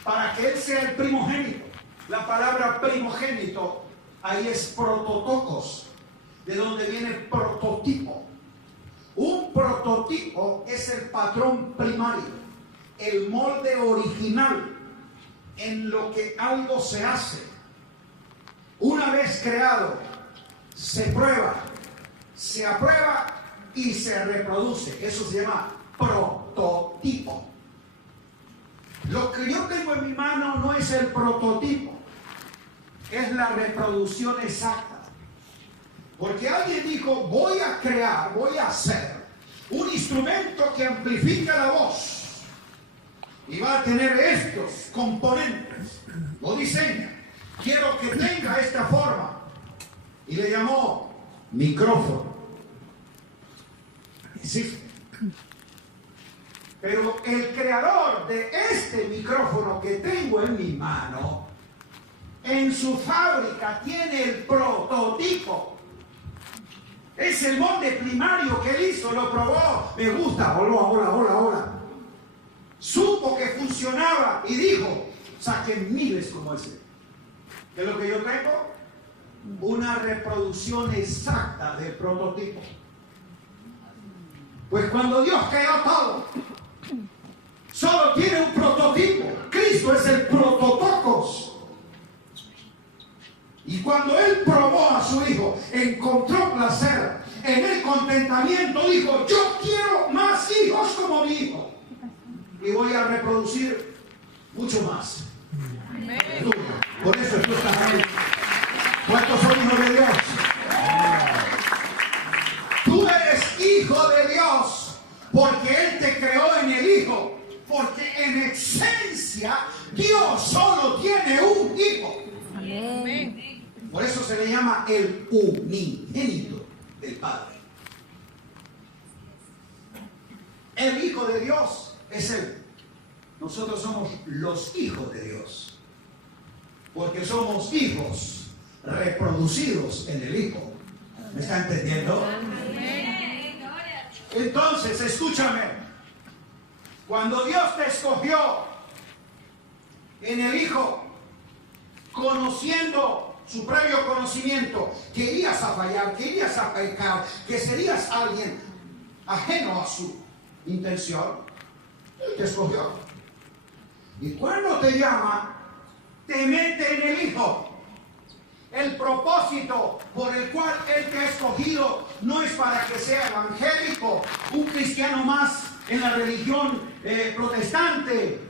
Para que Él sea el primogénito. La palabra primogénito ahí es prototokos, de donde viene prototipo. Un prototipo es el patrón primario, el molde original en lo que algo se hace. Una vez creado, se prueba, se aprueba y se reproduce. Eso se llama prototipo. Lo que yo tengo en mi mano no es el prototipo, es la reproducción exacta. Porque alguien dijo: voy a crear, voy a hacer un instrumento que amplifica la voz y va a tener estos componentes. Lo diseña. Quiero que tenga esta forma. Y le llamó micrófono. Existe. Pero el creador de este micrófono que tengo en mi mano, en su fábrica tiene el prototipo. Es el molde primario que él hizo, lo probó, me gusta, hola. Supo que funcionaba y dijo: saquen miles como ese. ¿Qué es lo que yo tengo? Una reproducción exacta del prototipo. Pues cuando Dios creó todo, solo tiene un prototipo. Cristo es el prototokos. Y cuando Él probó a su Hijo, encontró placer en el contentamiento, dijo: yo quiero más hijos como mi Hijo. Y voy a reproducir mucho más. Amén. Por eso tú estás ahí. ¿Cuántos son hijos de Dios? Tú eres hijo de Dios porque Él te creó en el Hijo. Porque en esencia Dios solo tiene un Hijo. Amén. Por eso se le llama el unigénito del Padre. El Hijo de Dios es Él. Nosotros somos los hijos de Dios. Porque somos hijos reproducidos en el Hijo. ¿Me está entendiendo? Entonces, escúchame. Cuando Dios te escogió en el Hijo, conociendo su previo conocimiento, que irías a fallar, que irías a pecar, que serías alguien ajeno a su intención, Él te escogió. Y cuando te llama, te mete en el Hijo. El propósito por el cual Él te ha escogido no es para que sea evangélico, un cristiano más en la religión protestante.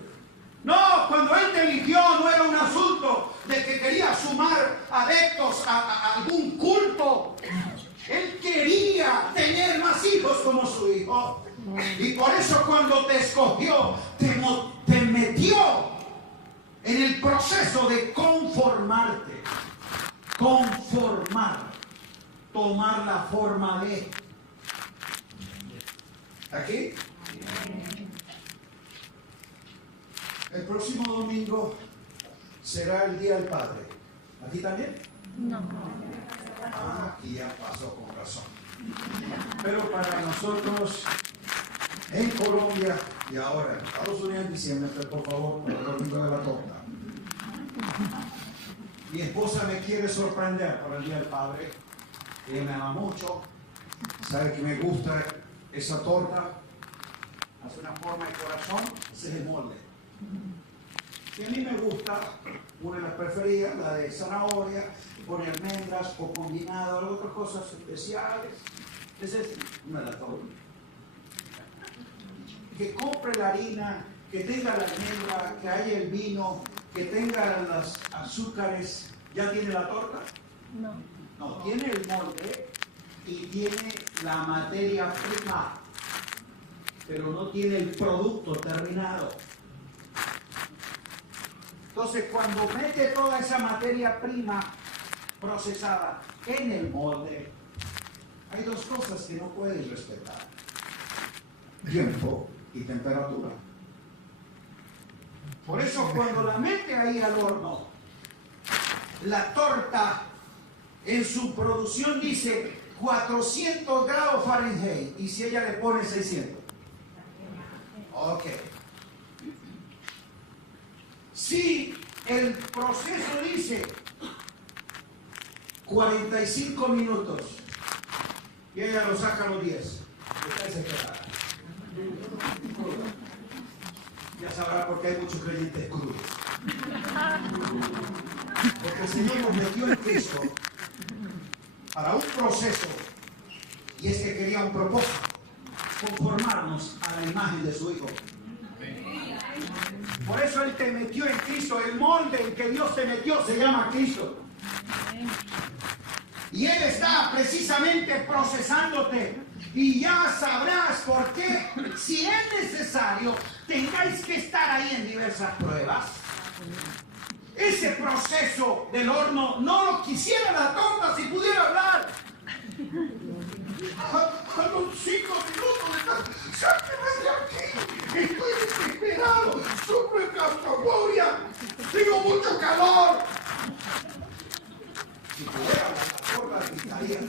No, cuando Él te eligió no era un asunto de que quería sumar adeptos a algún culto. Él quería tener más hijos como su Hijo. Y por eso cuando te escogió, te metió en el proceso de conformarte. Conformar. Tomar la forma de. ¿Aquí? El próximo domingo será el Día del Padre. ¿Aquí también? No. Aquí ya pasó con razón. Pero para nosotros en Colombia y ahora en Estados Unidos en diciembre, por favor, para el domingo de la torta. Mi esposa me quiere sorprender por el Día del Padre. Ella me ama mucho. Sabe que me gusta esa torta. Hace una forma de corazón, ese es el molde. Y a mí me gusta, una de las preferidas, la de zanahoria, pone almendras o combinado, otras cosas especiales. Esa es una de las favoritas. Que compre la harina, que tenga la almendra, que haya el vino, que tenga los azúcares. ¿Ya tiene la torta? No. No, tiene el molde y tiene la materia prima, pero no tiene el producto terminado. Entonces, cuando mete toda esa materia prima procesada en el molde, hay dos cosas que no puedes respetar: tiempo y temperatura. Por eso, cuando la mete ahí al horno, la torta en su producción dice 400 grados Fahrenheit, y si ella le pone 600. Ok. Si el proceso dice 45 minutos y ella lo saca a los 10, está desesperada. Ya sabrá por qué hay muchos creyentes crudos. Porque el Señor nos metió en Cristo para un proceso, y es que quería un propósito: conformarnos a la imagen de su Hijo. Por eso Él te metió en Cristo. El molde en que Dios te metió se llama Cristo. Y Él está precisamente procesándote. Y ya sabrás por qué, si es necesario, tengáis que estar ahí en diversas pruebas. Ese proceso del horno no lo quisiera la torta si pudiera hablar. A los 5 minutos de sáqueme de aquí, estoy desesperado, sufro de claustrofobia, tengo mucho calor. Si pudiera la torta gritaría.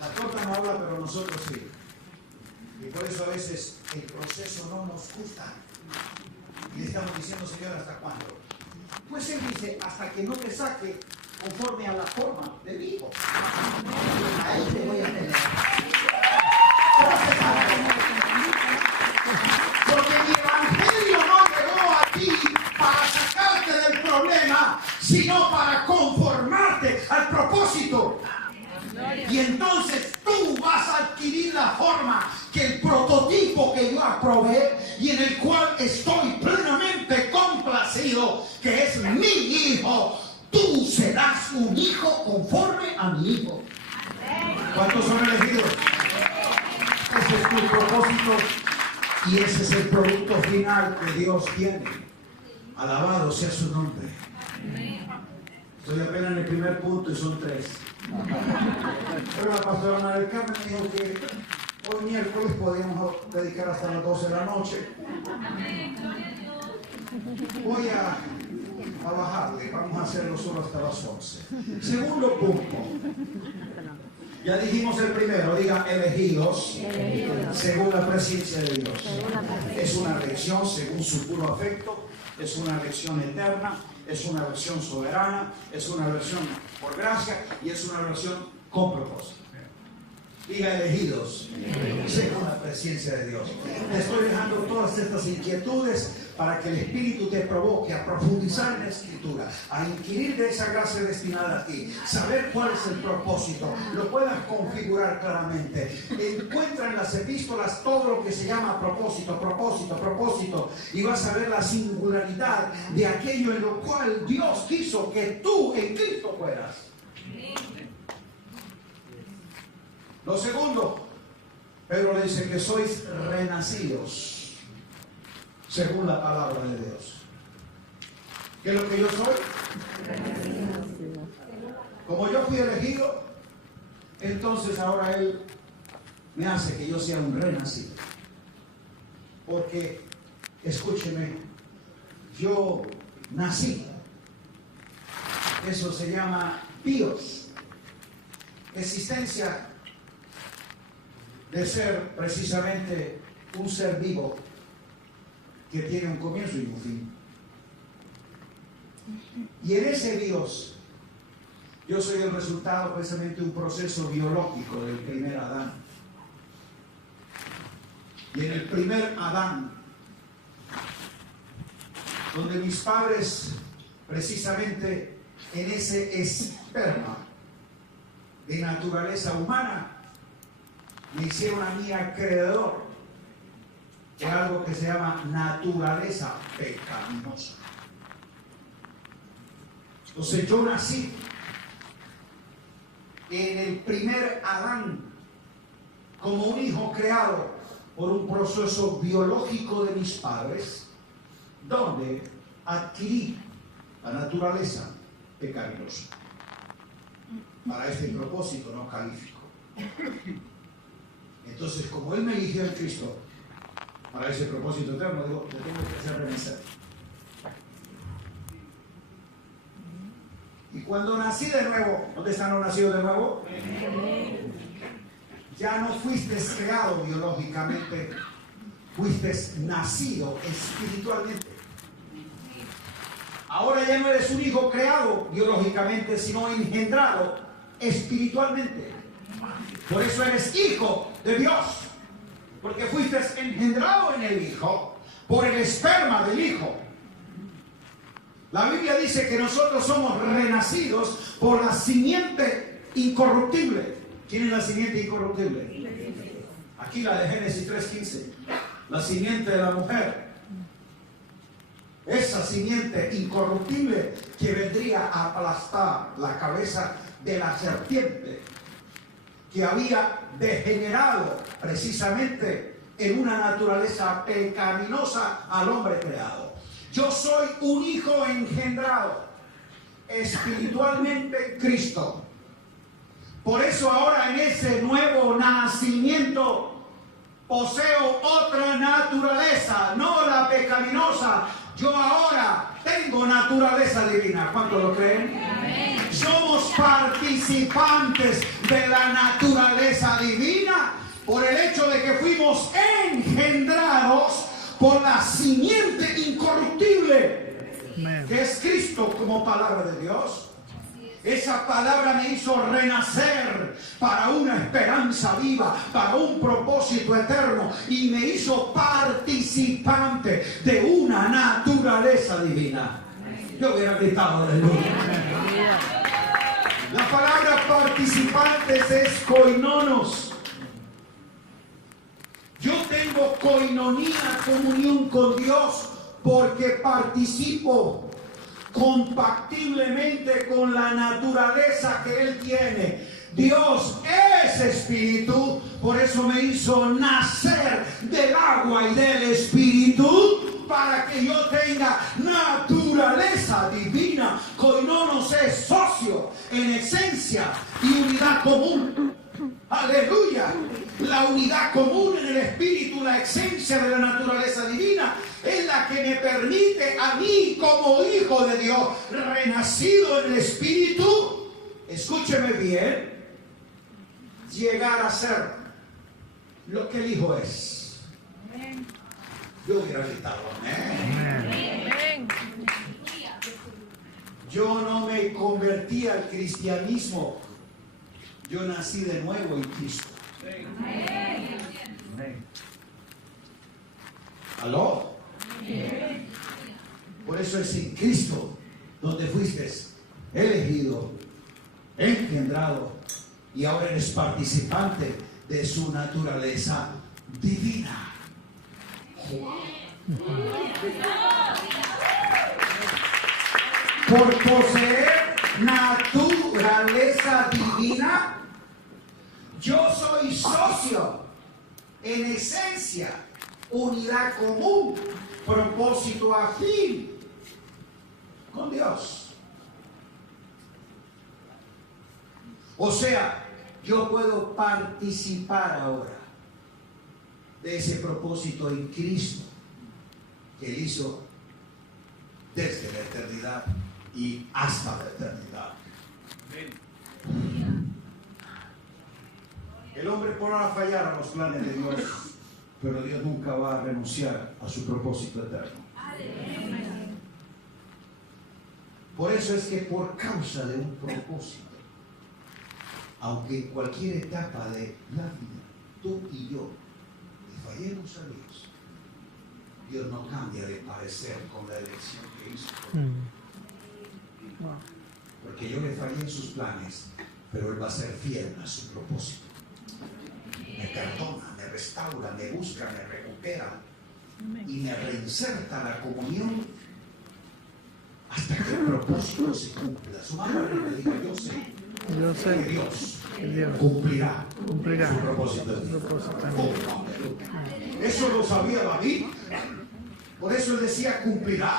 La torta no habla, pero nosotros sí. Y por eso a veces el proceso no nos gusta. Y le estamos diciendo: Señor, ¿hasta cuándo? Pues Él dice: hasta que no te saque conforme a la forma de mi Hijo. Ahí te voy a tener. Porque mi evangelio no llegó a ti para sacarte del problema, sino para conformarte al propósito. Y entonces tú vas a adquirir la forma, que el prototipo que yo aprobé y en el cual estoy plenamente complacido, que es mi Hijo. Tú serás un hijo conforme a mi Hijo. ¿Cuántos son elegidos? Ese es tu propósito y ese es el producto final que Dios tiene. Alabado sea su nombre. Estoy apenas en el primer punto y son 3. Pero la pastora Ana del Carmen me dijo que hoy miércoles podíamos dedicar hasta las 12 de la noche. Voy a bajarle, vamos a hacerlo solo hasta las 11. Segundo punto. Ya dijimos el primero, diga elegidos, según la presencia de Dios. Es una elección según su puro afecto, es una elección eterna, es una elección soberana, es una elección por gracia y es una elección con propósito. Diga elegidos, según la presencia de Dios. Te estoy dejando todas estas inquietudes para que el Espíritu te provoque a profundizar en la Escritura, a inquirir de esa gracia destinada a ti, saber cuál es el propósito, lo puedas configurar claramente. Encuentra en las epístolas todo lo que se llama propósito, propósito, propósito, y vas a ver la singularidad de aquello en lo cual Dios quiso que tú en Cristo fueras. Lo segundo, Pedro le dice que sois renacidos según la palabra de Dios. ¿Qué es lo que yo soy? Como yo fui elegido, entonces ahora Él me hace que yo sea un renacido. Porque, escúcheme, yo nací. Eso se llama bios. Existencia de ser precisamente un ser vivo que tiene un comienzo y un fin. Y en ese bios, yo soy el resultado precisamente de un proceso biológico del primer Adán. Y en el primer Adán, donde mis padres, precisamente en ese esperma de naturaleza humana, me hicieron a mí acreedor de algo que se llama naturaleza pecaminosa. Entonces yo nací en el primer Adán como un hijo creado por un proceso biológico de mis padres, donde adquirí la naturaleza pecaminosa. Para este propósito no califico. Entonces, como Él me eligió en Cristo para ese propósito eterno, digo, le tengo que hacer renacer. Y cuando nací de nuevo, ¿dónde están los nacidos de nuevo? Ya no fuiste creado biológicamente, fuiste nacido espiritualmente. Ahora ya no eres un hijo creado biológicamente, sino engendrado espiritualmente. Por eso eres hijo de Dios, porque fuiste engendrado en el Hijo por el esperma del Hijo. La Biblia dice que nosotros somos renacidos por la simiente incorruptible. ¿Quién es la simiente incorruptible? Aquí la de Génesis 3:15. La simiente de la mujer. Esa simiente incorruptible que vendría a aplastar la cabeza de la serpiente que había degenerado precisamente en una naturaleza pecaminosa al hombre creado. Yo soy un hijo engendrado espiritualmente en Cristo. Por eso ahora en ese nuevo nacimiento poseo otra naturaleza, no la pecaminosa. Yo ahora tengo naturaleza divina. ¿Cuántos lo creen? Amén. Somos participantes de la naturaleza divina por el hecho de que fuimos engendrados por la simiente incorruptible, Amén, que es Cristo como palabra de Dios. Esa palabra me hizo renacer para una esperanza viva, para un propósito eterno, y me hizo participante de una naturaleza divina. Yo hubiera gritado aleluya. La palabra participantes es koinonos. Yo tengo koinonía, comunión con Dios, porque participo compatiblemente con la naturaleza que Él tiene. Dios es espíritu, por eso me hizo nacer del agua y del espíritu, para que yo tenga naturaleza divina. Koinonos es socio en esencia y unidad común. Aleluya. La unidad común en el espíritu, la esencia de la naturaleza divina, es la que me permite a mí como hijo de Dios, renacido en el espíritu, escúcheme bien, llegar a ser lo que el hijo es. Amén. Yo hubiera gritado amén. Amén. Yo no me convertí al cristianismo, yo nací de nuevo en Cristo. Amén. Amén. ¿Aló? Amén. Por eso es en Cristo donde fuiste elegido, engendrado, y ahora eres participante de su naturaleza divina. Por poseer naturaleza divina, yo soy socio en esencia, unidad común, propósito afín con Dios. O sea, yo puedo participar ahora de ese propósito en Cristo que Él hizo desde la eternidad y hasta la eternidad. El hombre podrá fallar a los planes de Dios, pero Dios nunca va a renunciar a su propósito eterno. Por eso es que por causa de un propósito, aunque en cualquier etapa de la vida, tú y yo le fallemos a Dios, Dios no cambia de parecer con la elección que hizo. Porque yo le fallé en sus planes, pero Él va a ser fiel a su propósito. Me perdona, me restaura, me busca, me recupera y me reinserta la comunión hasta que el propósito se cumpla. Su mamá le diga, yo sé que Dios cumplirá su propósito. Eso lo sabía David, por eso él decía cumplirá.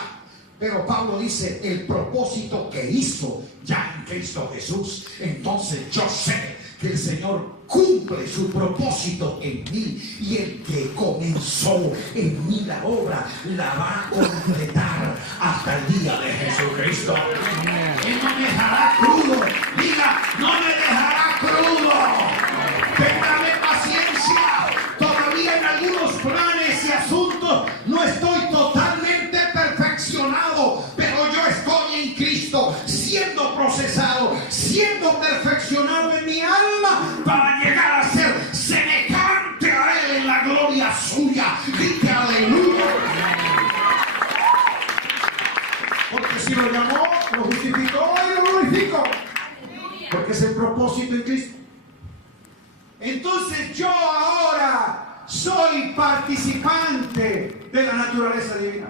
Pero Pablo dice el propósito que hizo ya en Cristo Jesús. Entonces yo sé que el Señor cumple su propósito en mí, y el que comenzó en mí la obra la va a completar hasta el día de Jesucristo. Él no me dejará crudo. Diga, no me dejará crudo. Téngame paciencia. Todavía en algunos planes y asuntos no estoy totalmente perfeccionado, pero yo estoy en Cristo, siendo procesado, siendo perfeccionado en mi alma para llegar a ser semejante a Él en la gloria suya. Grite aleluya. Porque si lo llamó, lo justificó y lo glorificó. Porque es el propósito en Cristo. Entonces yo ahora soy participante de la naturaleza divina.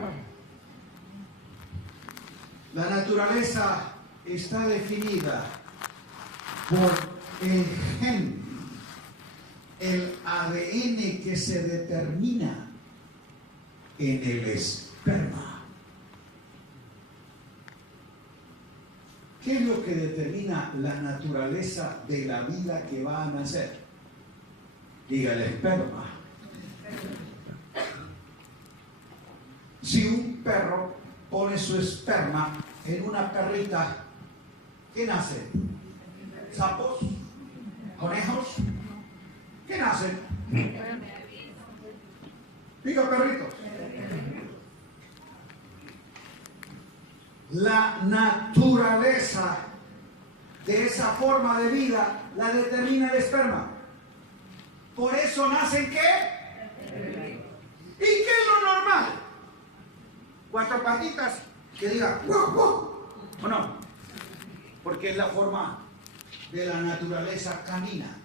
La naturaleza está definida por el gen, el ADN que se determina en el esperma. ¿Qué es lo que determina la naturaleza de la vida que va a nacer? Diga, el esperma. Si un perro pone su esperma en una perrita, ¿qué nace? ¿Sapos? ¿Conejos? ¿Qué nacen? Diga, perritos. La naturaleza de esa forma de vida la determina el esperma. Por eso nacen ¿qué? ¿Y qué es lo normal? 4 patitas que digan ¡wow, wow! ¿O no? Porque es la forma de la naturaleza canina.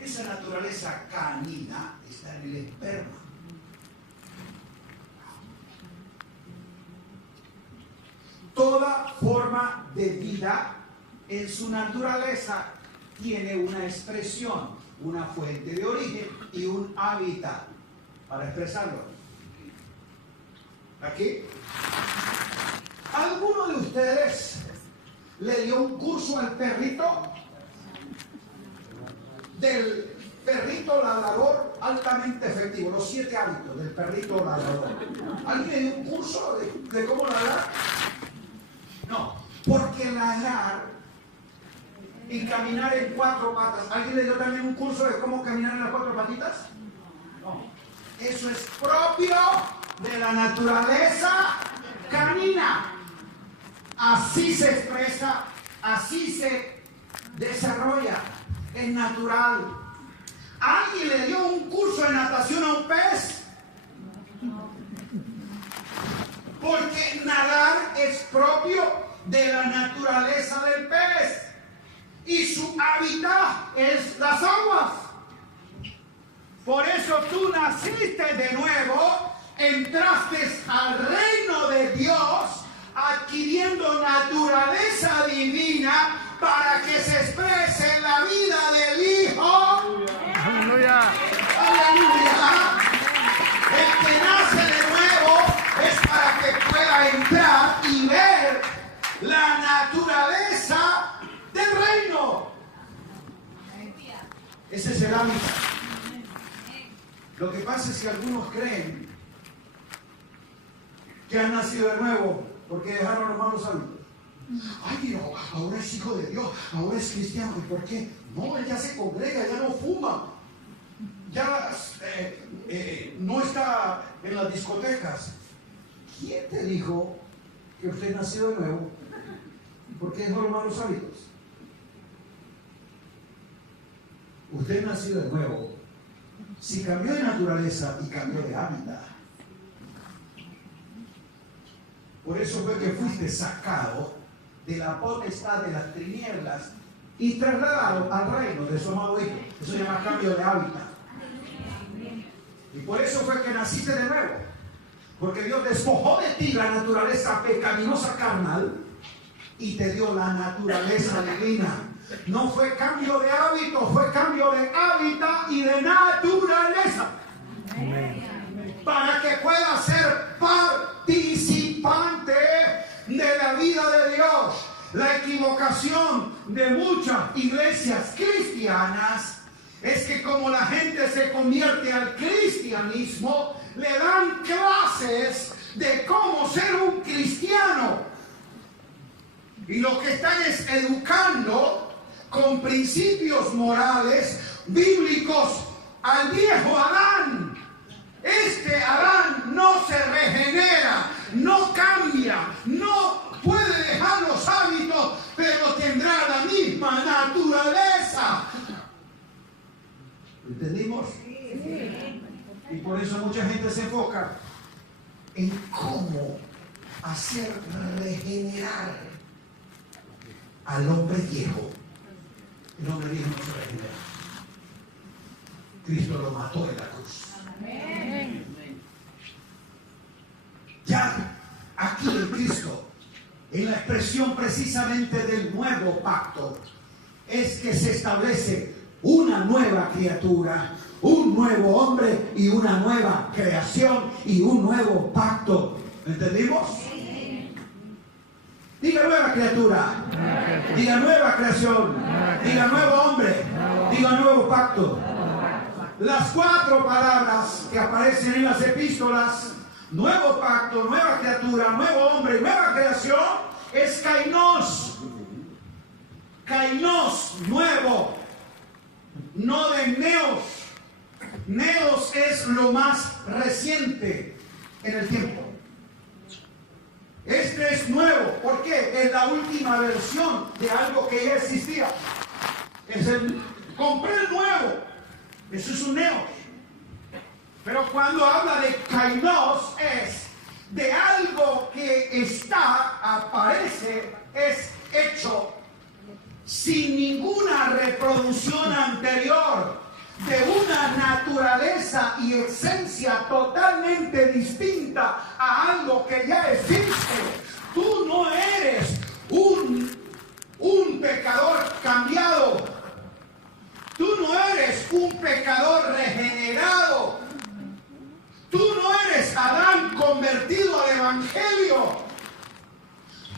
Esa naturaleza canina está en el esperma. Toda forma de vida en su naturaleza tiene una expresión, una fuente de origen y un hábitat para expresarlo. Aquí, ¿alguno de ustedes le dio un curso al perrito? Del perrito ladrador altamente efectivo, los 7 hábitos del perrito ladrador. ¿Alguien le dio un curso de cómo ladrar? No, porque ladrar y caminar en 4 patas. ¿Alguien le dio también un curso de cómo caminar en las 4 patitas? No, eso es propio de la naturaleza canina. Así se expresa, así se desarrolla, es natural. ¿Alguien le dio un curso de natación a un pez? Porque nadar es propio de la naturaleza del pez y su hábitat es las aguas. Por eso tú naciste de nuevo, entraste al reino de Dios, adquiriendo naturaleza divina para que se exprese en la vida del Hijo. Aleluya. Aleluya. El que nace de nuevo es para que pueda entrar y ver la naturaleza del reino. Ese es el hábitat. Lo que pasa es que algunos creen que han nacido de nuevo porque dejaron los malos hábitos. Ay, no, ahora es hijo de Dios, ahora es cristiano. ¿Y por qué? No, él ya se congrega, ya no fuma, ya no está en las discotecas. ¿Quién te dijo que usted nació de nuevo? ¿Y por qué dejó los malos hábitos? Usted nació de nuevo si cambió de naturaleza y cambió de hábitat. Por eso fue que fuiste sacado de la potestad de las tinieblas y trasladado al reino de su amado Hijo. Eso se llama cambio de hábitat. Y por eso fue que naciste de nuevo. Porque Dios despojó de ti la naturaleza pecaminosa carnal y te dio la naturaleza divina. No fue cambio de hábito, fue cambio de hábitat y de naturaleza. Para que puedas ser participante de la vida de Dios. La equivocación de muchas iglesias cristianas es que como la gente se convierte al cristianismo, le dan clases de cómo ser un cristiano. Y lo que están es educando con principios morales bíblicos al viejo Adán. Este Adán no se regenera, no cambia, no puede dejar los hábitos, pero tendrá la misma naturaleza. ¿Entendimos? Sí. Y por eso mucha gente se enfoca en cómo hacer regenerar al hombre viejo. El hombre viejo no se regenera. Cristo lo mató en la cruz. Amén. Ya aquí en Cristo, en la expresión precisamente del nuevo pacto, es que se establece una nueva criatura, un nuevo hombre y una nueva creación y un nuevo pacto. ¿Entendimos? Diga nueva criatura, diga nueva creación, diga nuevo hombre, diga nuevo pacto. Las 4 palabras que aparecen en las epístolas, nuevo pacto, nueva criatura, nuevo hombre, nueva creación, es kainos. Kainos, nuevo, no de neos. Neos es lo más reciente en el tiempo. Este es nuevo, ¿por qué? Es la última versión de algo que ya existía. Compré el nuevo, eso es un neos. Pero cuando habla de kainos es de algo que aparece, es hecho sin ninguna reproducción anterior, de una naturaleza y esencia totalmente distinta a algo que ya existe. Tú no eres un pecador cambiado. Tú no eres un pecador regenerado. Tú no eres Adán convertido al Evangelio.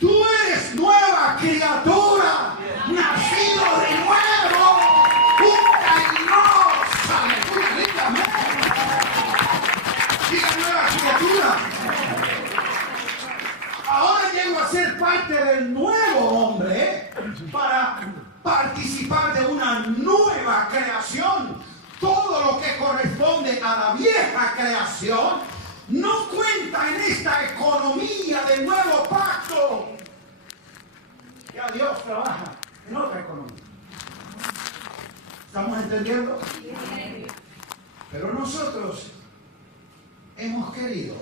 Tú eres nueva criatura, nacido de nuevo, un kainos. Aleluya, amén. Diga nueva criatura. Ahora llego a ser parte del nuevo hombre para participar de una nueva creación. Todo lo que corresponde a la vieja creación no cuenta en esta economía del nuevo pacto. Ya Dios trabaja en otra economía. ¿Estamos entendiendo? Pero nosotros hemos querido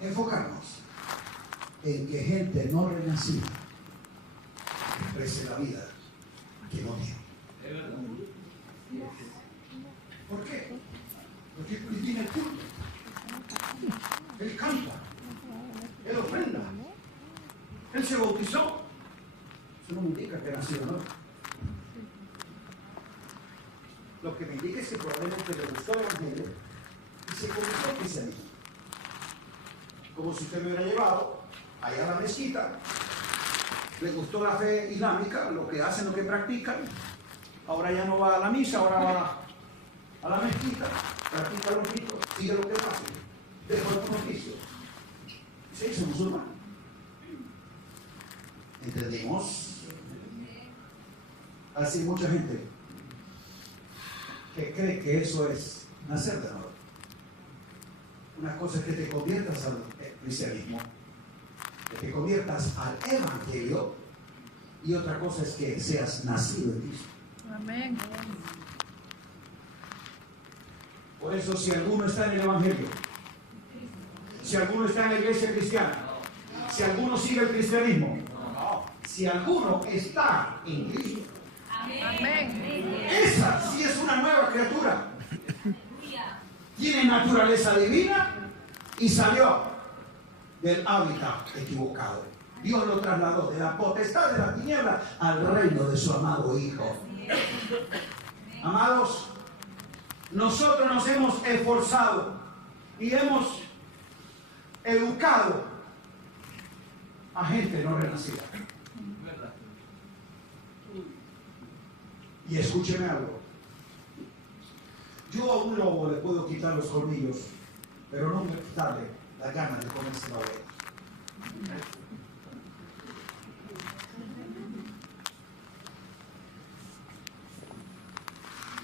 enfocarnos en que gente no renacida exprese la vida que no tiene. ¿Por qué? Porque él tiene el culto. Él canta. Él ofrenda. Él se bautizó. Eso no me indica que nació, ¿no? Lo que me indica es que probablemente le gustó el Evangelio y se convirtió en cristianismo. Como si usted me hubiera llevado allá a la mezquita, le gustó la fe islámica, lo que hacen, lo que practican, Ahora ya no va a la misa, ahora va a la mezquita, practica los ritos, sigue lo que pase, deja los oficios. Se hizo musulmán. ¿Entendimos? Así mucha gente que cree que eso es nacer de nuevo. Una cosa es que te conviertas al cristianismo, que te conviertas al evangelio, y otra cosa es que seas nacido en Cristo. Amén. Por eso, si alguno está en el evangelio, si alguno está en la iglesia cristiana, si alguno sigue el cristianismo, si alguno está en Cristo, Amén. esa sí es una nueva criatura. Tiene naturaleza divina y salió del hábitat equivocado. Dios lo trasladó de la potestad de la tiniebla al reino de su amado Hijo. Amados, nosotros nos hemos esforzado y hemos educado a gente no renacida. Y escúcheme algo. Yo a un lobo le puedo quitar los colmillos, pero no me quitarle la gana de comerse la oveja.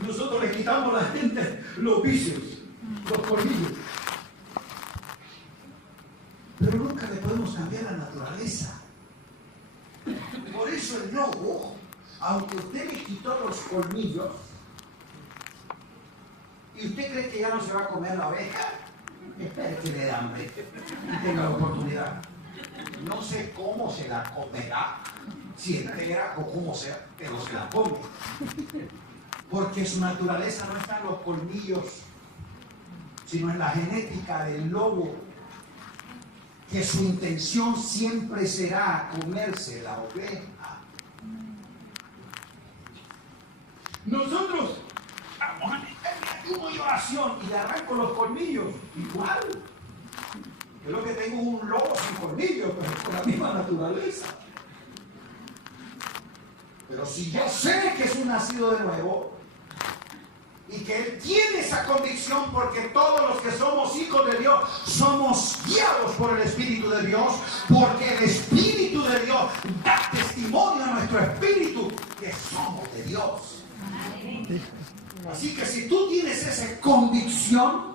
Nosotros le quitamos a la gente los vicios, los colmillos. Pero nunca le podemos cambiar la naturaleza. Por eso el lobo, aunque usted le quitó los colmillos, ¿y usted cree que ya no se va a comer la oveja? Espere que le dé hambre y tenga la oportunidad. No sé cómo se la comerá, si entera o como sea, pero se la come. Porque su naturaleza no está en los colmillos, sino en la genética del lobo, que su intención siempre será comerse la oveja. Nosotros ayuno y oración y le arranco los colmillos, igual. Yo lo que tengo es un lobo sin colmillos, pero con la misma naturaleza. Pero si yo sé que es un nacido de nuevo y que él tiene esa convicción, porque todos los que somos hijos de Dios somos guiados por el Espíritu de Dios, porque el Espíritu de Dios da testimonio a nuestro espíritu que somos de Dios. Así que si tú tienes esa convicción,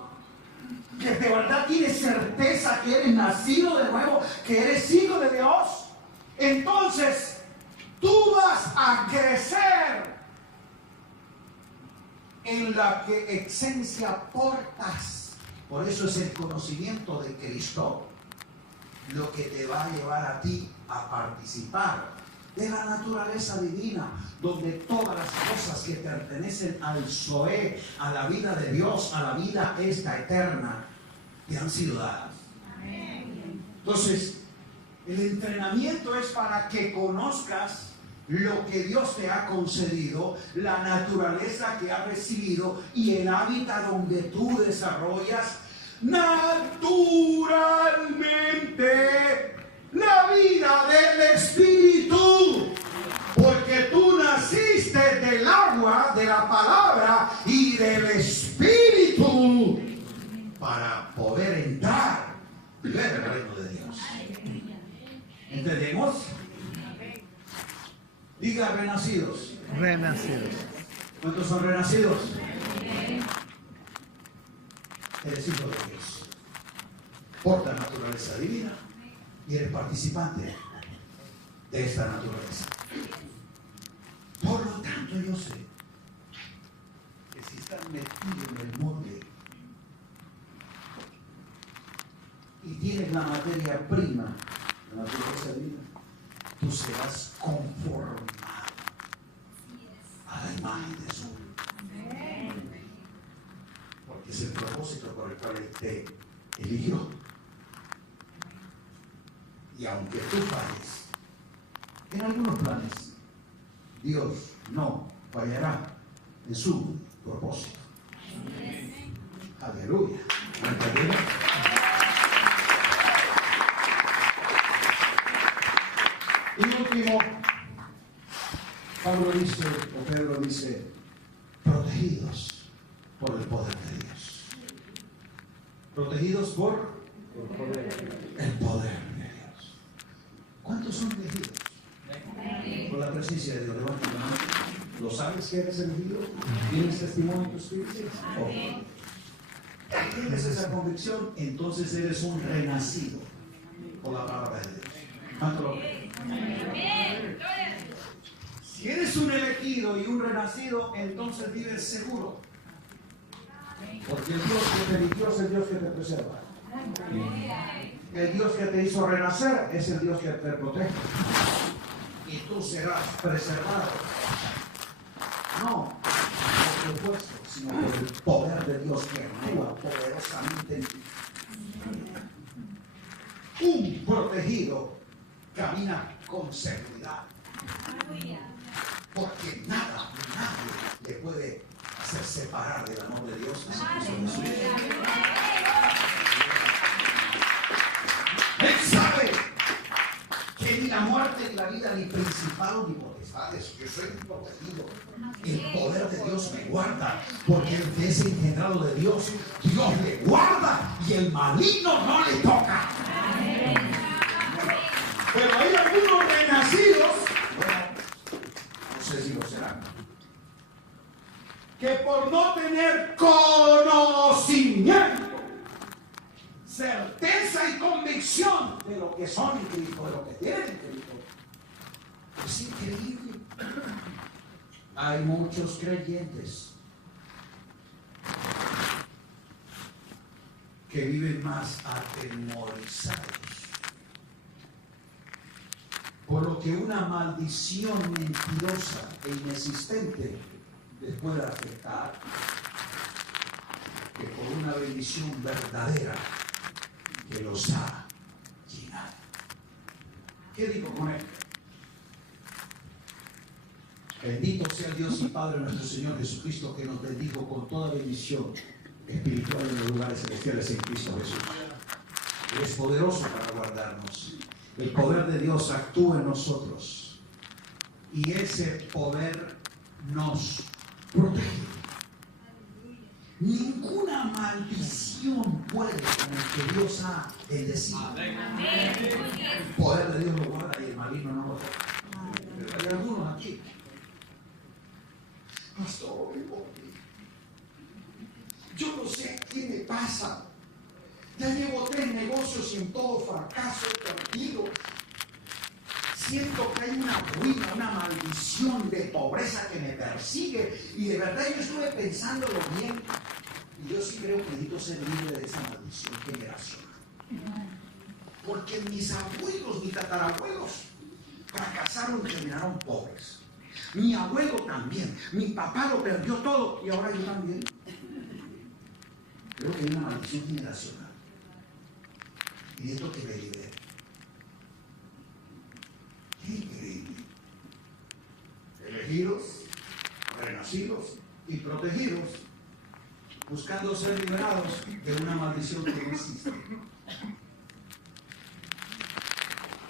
que de verdad tienes certeza que eres nacido de nuevo, que eres hijo de Dios, entonces tú vas a crecer en la que esencia portas. Por eso es el conocimiento de Cristo lo que te va a llevar a ti a participar de la naturaleza divina, donde todas las cosas que pertenecen al Zoé, a la vida de Dios, a la vida esta eterna, te han sido dadas. Entonces, el entrenamiento es para que conozcas lo que Dios te ha concedido, la naturaleza que has recibido y el hábitat donde tú desarrollas naturalmente la vida del Espíritu, porque tú naciste del agua, de la palabra y del Espíritu para poder entrar en el reino de Dios. ¿Entendemos? Diga renacidos. Renacidos. ¿Cuántos son renacidos? Eres hijo de Dios. Porta naturaleza divina y eres participante de esta naturaleza. Por lo tanto, yo sé que si estás metido en el monte y tienes la materia prima, la naturaleza divina, tú serás conformado a la imagen de Jesús. Porque es el propósito por el cual Él te eligió. Y aunque tú falles en algunos planes, Dios no fallará en su propósito. Aleluya. ¿Aleluya? Y último, Pablo dice, o Pedro dice, protegidos por el poder de Dios. Protegidos por el poder de Dios. ¿Cuántos son elegidos? Por la presencia de Dios. Levanta la mano. ¿Lo sabes que eres elegido? ¿Tienes testimonio en tu espíritu? ¿Tienes esa convicción? Entonces eres un renacido por la palabra de Dios. ¿Cuánto lo crees? Si eres un elegido y un renacido, entonces vives seguro. Porque el Dios que te eligió es el Dios que te preserva. El Dios que te hizo renacer es el Dios que te protege. Y tú serás preservado. No por tu esfuerzo, sino por el poder de Dios que actúa poderosamente en ti. Un protegido camina con seguridad. Porque nada, nadie le puede hacer separar del amor de Dios. Él sabe que ni la muerte, ni la vida, ni principados, ni potestades, yo soy protegido. El poder de Dios me guarda, porque el que es engendrado de Dios, Dios le guarda y el maligno no le toca. Pero hay algunos renacidos, bueno, no sé si lo serán, que por no tener conocimiento, certeza y convicción de lo que son en Cristo, de lo que tienen en Cristo, es increíble. Hay muchos creyentes que viven más atemorizados, por lo que una maldición mentirosa e inexistente les puede afectar, que por una bendición verdadera que los ha llenado. ¿Qué digo con esto? Bendito sea el Dios y Padre nuestro Señor Jesucristo, que nos bendijo con toda bendición espiritual en los lugares celestiales en Cristo Jesús. Él es poderoso para guardarnos. El poder de Dios actúa en nosotros y ese poder nos protege. Ninguna maldición puede con el que Dios ha bendecido. El poder de Dios lo guarda y el maligno no lo toca. Pero hay algunos aquí. Pastor, yo no sé qué me pasa. Ya llevo 3 negocios y en todo fracaso he perdido. Siento que hay una ruina, una maldición de pobreza que me persigue. Y de verdad yo estuve pensándolo bien. Y yo sí creo que necesito ser libre de esa maldición generacional. Porque mis abuelos, mis tatarabuelos, fracasaron y terminaron pobres. Mi abuelo también. Mi papá lo perdió todo y ahora yo también. Creo que hay una maldición generacional. Y necesito que me libere. Qué increíble. Elegidos, renacidos y protegidos, buscando ser liberados de una maldición que no existe.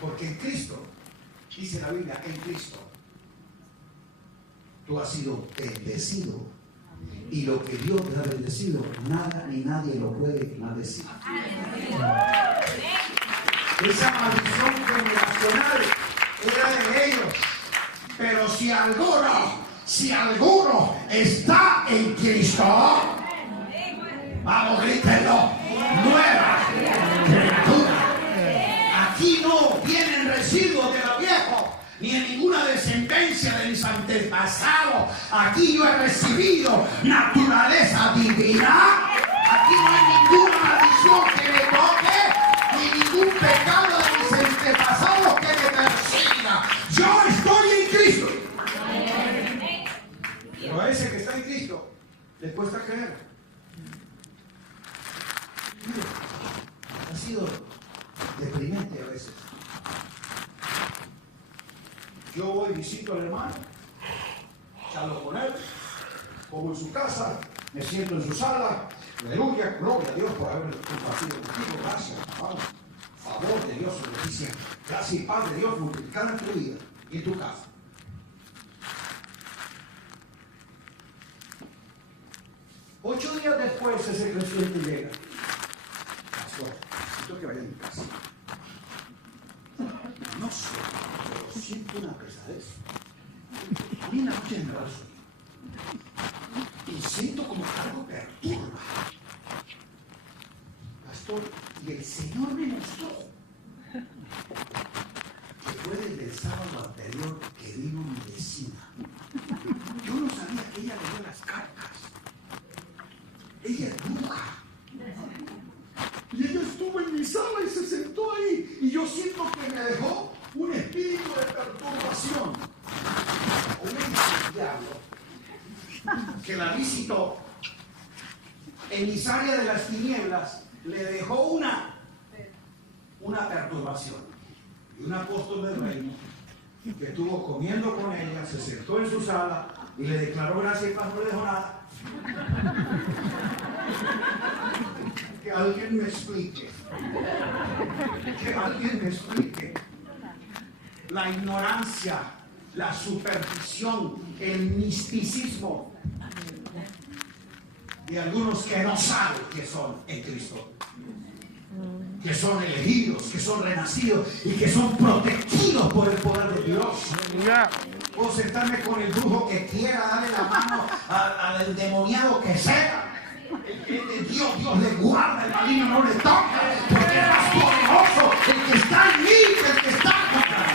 Porque en Cristo, dice la Biblia, en Cristo, tú has sido bendecido. Y lo que Dios te ha bendecido, nada ni nadie lo puede maldecir. Esa maldición generacional era de ellos. Pero si alguno está en Cristo, vamos, grítenlo, nueva criatura. Aquí no vienen residuos de lo viejo, ni en ninguna descendencia de mis antepasados. Aquí yo he recibido naturaleza divina. Aquí no hay ninguna maldición que me toque, ni ningún pecado de mis antepasados que me persiga. Yo estoy en Cristo. Pero a ese que está en Cristo le cuesta creer. Mire, ha sido deprimente a veces. Yo voy, visito al hermano, charlo con él, como en su casa, me siento en su sala. Aleluya, gloria a Dios por haber compartido contigo. Gracias, hermano. Favor de Dios, justicia, gracia y paz de Dios multiplicada en tu vida y en tu casa. 8 días después ese creyente llega. Pastor, necesito que vaya a mi casa. No sé, pero siento una pesadez. A mí en la noche me va a soñar. Y siento como que algo perturba. Pastor, y el Señor me mostró que fue desde el sábado anterior que vino mi vecina. Yo no sabía que ella leyó las cartas. Ella es bruja. Y ella estuvo en mi sala y se sentó ahí. Y yo siento que me dejó un espíritu de perturbación. Un diablo que la visitó emisaria de las tinieblas, le dejó una perturbación. Y un apóstol del reino que estuvo comiendo con ella, se sentó en su sala y le declaró gracias y paz, no le dejó nada. Que alguien me explique. Que alguien me explique. La ignorancia, la superstición, el misticismo de algunos que no saben que son en Cristo, que son elegidos, que son renacidos y que son protegidos por el poder de Dios. Puedo sentarme con el brujo que quiera darle la mano al endemoniado que sea. El que es de Dios, Dios le guarda, el maligno no le toca, porque es más poderoso el que está en mí que el que está contra mí.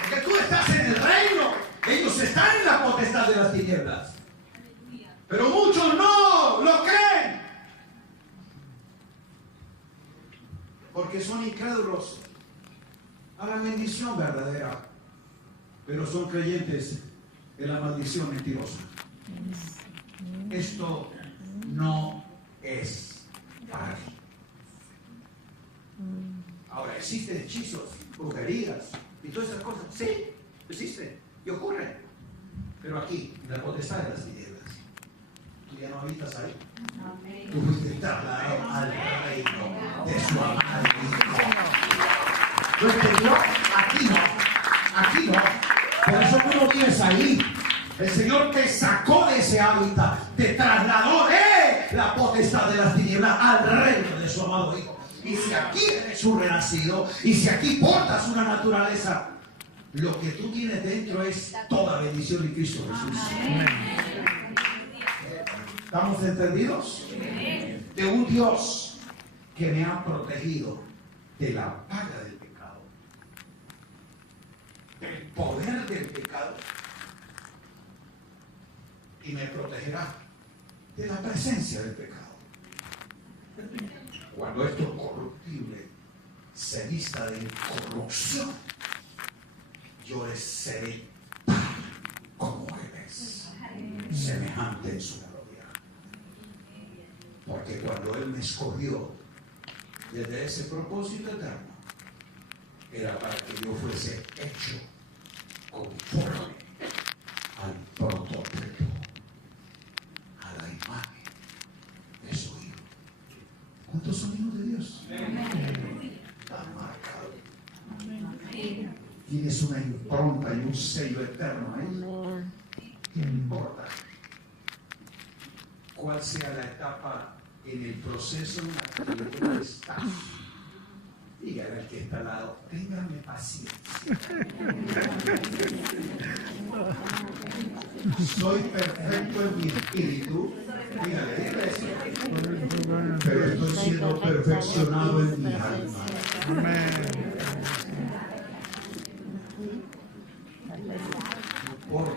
Porque tú estás en el reino, ellos están en la potestad de las tinieblas. Pero muchos no lo creen. Porque son incrédulos a la bendición verdadera, pero son creyentes en la maldición mentirosa. Esto no es para mí. Ahora, existen hechizos, brujerías y todas esas cosas. Sí, existen y ocurren. Pero aquí, en la potestad de las tinieblas, tú ya no habitas ahí. Amén. Tú fuiste trasladado al reino de su amado Hijo. ¿Lo entendió? Aquí no. Aquí no. Por eso tú no vives ahí. El Señor te sacó de ese hábitat, te trasladó de la potestad de las tinieblas al reino de su amado Hijo. Y si aquí eres un renacido, y si aquí portas una naturaleza, lo que tú tienes dentro es toda bendición en Cristo Jesús. Amén. ¿Estamos entendidos? De un Dios que me ha protegido de la paga del pecado, del poder del pecado, y me protegerá de la presencia del pecado. Cuando esto corruptible se vista de incorrupción, yo seré tal como Él es, semejante en su gloria. Porque cuando Él me escogió desde ese propósito eterno, era para que yo fuese hecho conforme al prototipo, a la imagen de su Hijo. ¿Cuántos son hijos de Dios? Están marcados. Tienes una impronta y un sello eterno ahí. ¿Qué importa cuál sea la etapa en el proceso en la que tú estás? Dígale al que está al lado, téngame paciencia. Soy perfecto en mi espíritu. Dígale eso. Pero estoy siendo perfeccionado en mi alma. Amén. Por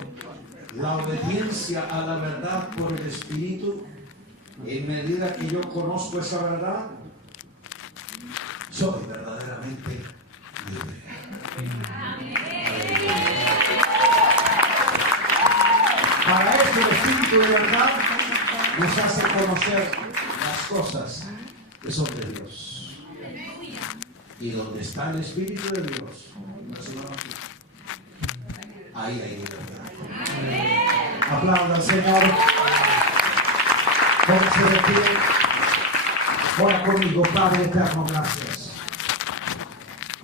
la obediencia a la verdad por el Espíritu, en medida que yo conozco esa verdad, soy verdaderamente libre. Para eso el Espíritu de verdad nos hace conocer las cosas que son de Dios. Y donde está el Espíritu de Dios, ahí hay libertad. Aplauda al Señor. Póngase de pie. Ora conmigo, Padre eterno, gracias.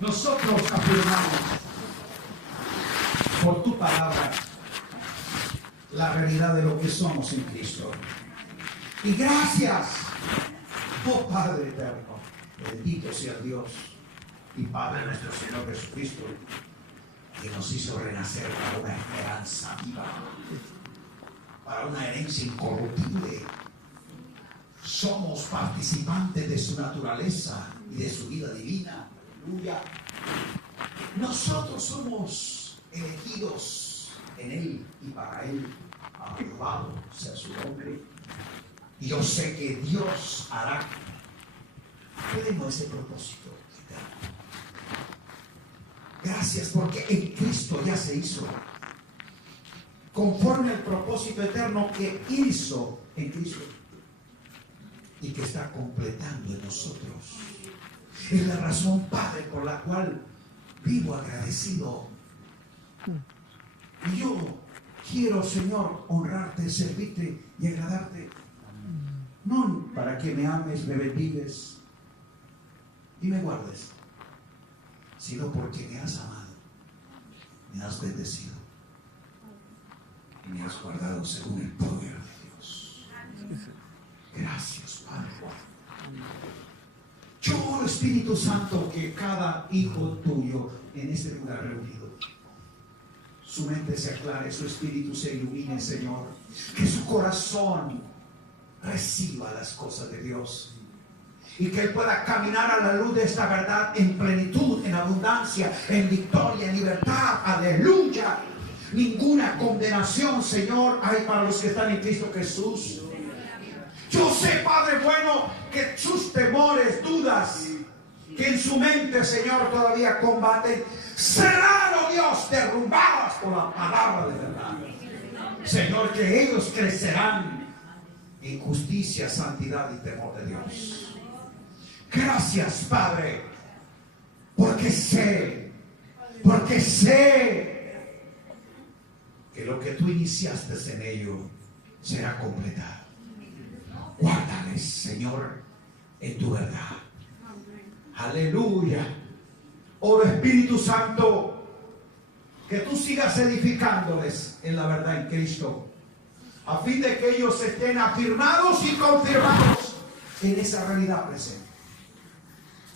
Nosotros afirmamos por tu palabra la realidad de lo que somos en Cristo. Y gracias, oh Padre eterno, bendito sea Dios y Padre nuestro Señor Jesucristo, que nos hizo renacer para una esperanza viva, para una herencia incorruptible. Somos participantes de su naturaleza y de su vida divina. Aleluya. Nosotros somos elegidos en Él y para Él. Alabado sea su nombre. Y yo sé que Dios hará pleno ese propósito eterno. Gracias porque en Cristo ya se hizo conforme al propósito eterno que hizo en Cristo y que está completando en nosotros. Es la razón, Padre, por la cual vivo agradecido. Y yo quiero, Señor, honrarte, servirte y agradarte. No para que me ames, me bendigas y me guardes, sino porque me has amado, me has bendecido y me has guardado según el poder de Dios. Gracias, Padre. Yo, Espíritu Santo, que cada hijo tuyo en este lugar reunido, su mente se aclare, su espíritu se ilumine, Señor, que su corazón reciba las cosas de Dios y que él pueda caminar a la luz de esta verdad en plenitud, en abundancia, en victoria, en libertad. Aleluya. Ninguna condenación, Señor, hay para los que están en Cristo Jesús. Yo sé, Padre bueno, que sus temores, dudas que en su mente, Señor, todavía combaten, serán, oh Dios, derrumbadas por la palabra de verdad. Señor, que ellos crecerán en justicia, santidad y temor de Dios. Gracias, Padre, porque sé que lo que tú iniciaste en ello será completado. Guárdales, Señor, en tu verdad. Aleluya. Oh Espíritu Santo, que tú sigas edificándoles en la verdad en Cristo, a fin de que ellos estén afirmados y confirmados en esa realidad presente.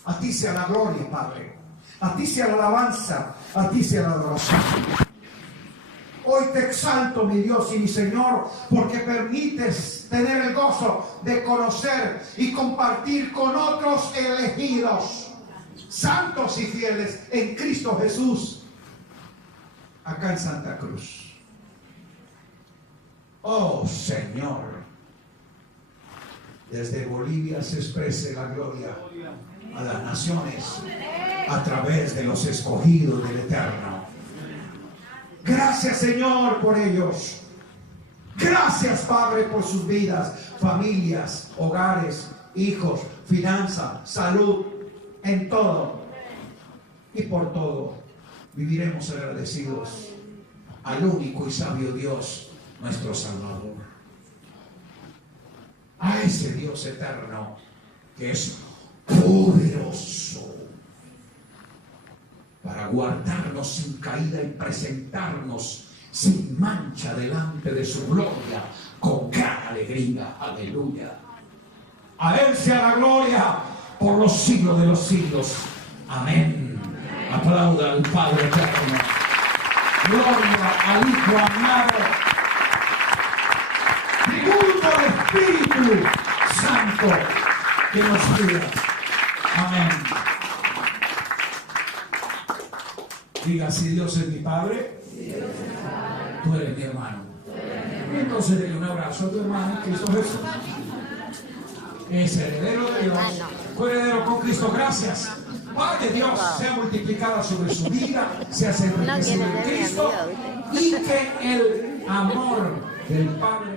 A ti sea la gloria, Padre. A ti sea la alabanza. A ti sea la adoración. Hoy te exalto, mi Dios y mi Señor, porque permites tener el gozo de conocer y compartir con otros elegidos, santos y fieles en Cristo Jesús, acá en Santa Cruz. Oh Señor, desde Bolivia se exprese la gloria a las naciones a través de los escogidos del Eterno. Gracias, Señor, por ellos. Gracias, Padre, por sus vidas, familias, hogares, hijos, finanzas, salud, en todo. Y por todo viviremos agradecidos al único y sabio Dios, nuestro Salvador. A ese Dios eterno que es poderoso para guardarnos sin caída y presentarnos sin mancha delante de su gloria con gran alegría. Aleluya. A Él sea la gloria por los siglos de los siglos. Amén. Aplauda al Padre eterno. Gloria al Hijo amado. Tributo al Espíritu Santo que nos cuida. Amén. Diga, si Dios es mi Padre, tú eres mi hermano. Entonces denle un abrazo a tu hermano, Cristo Jesús. Es heredero de Dios, heredero con Cristo. Gracias. Paz de Dios sea multiplicada sobre su vida, sea enriquecido en Cristo, y que el amor del Padre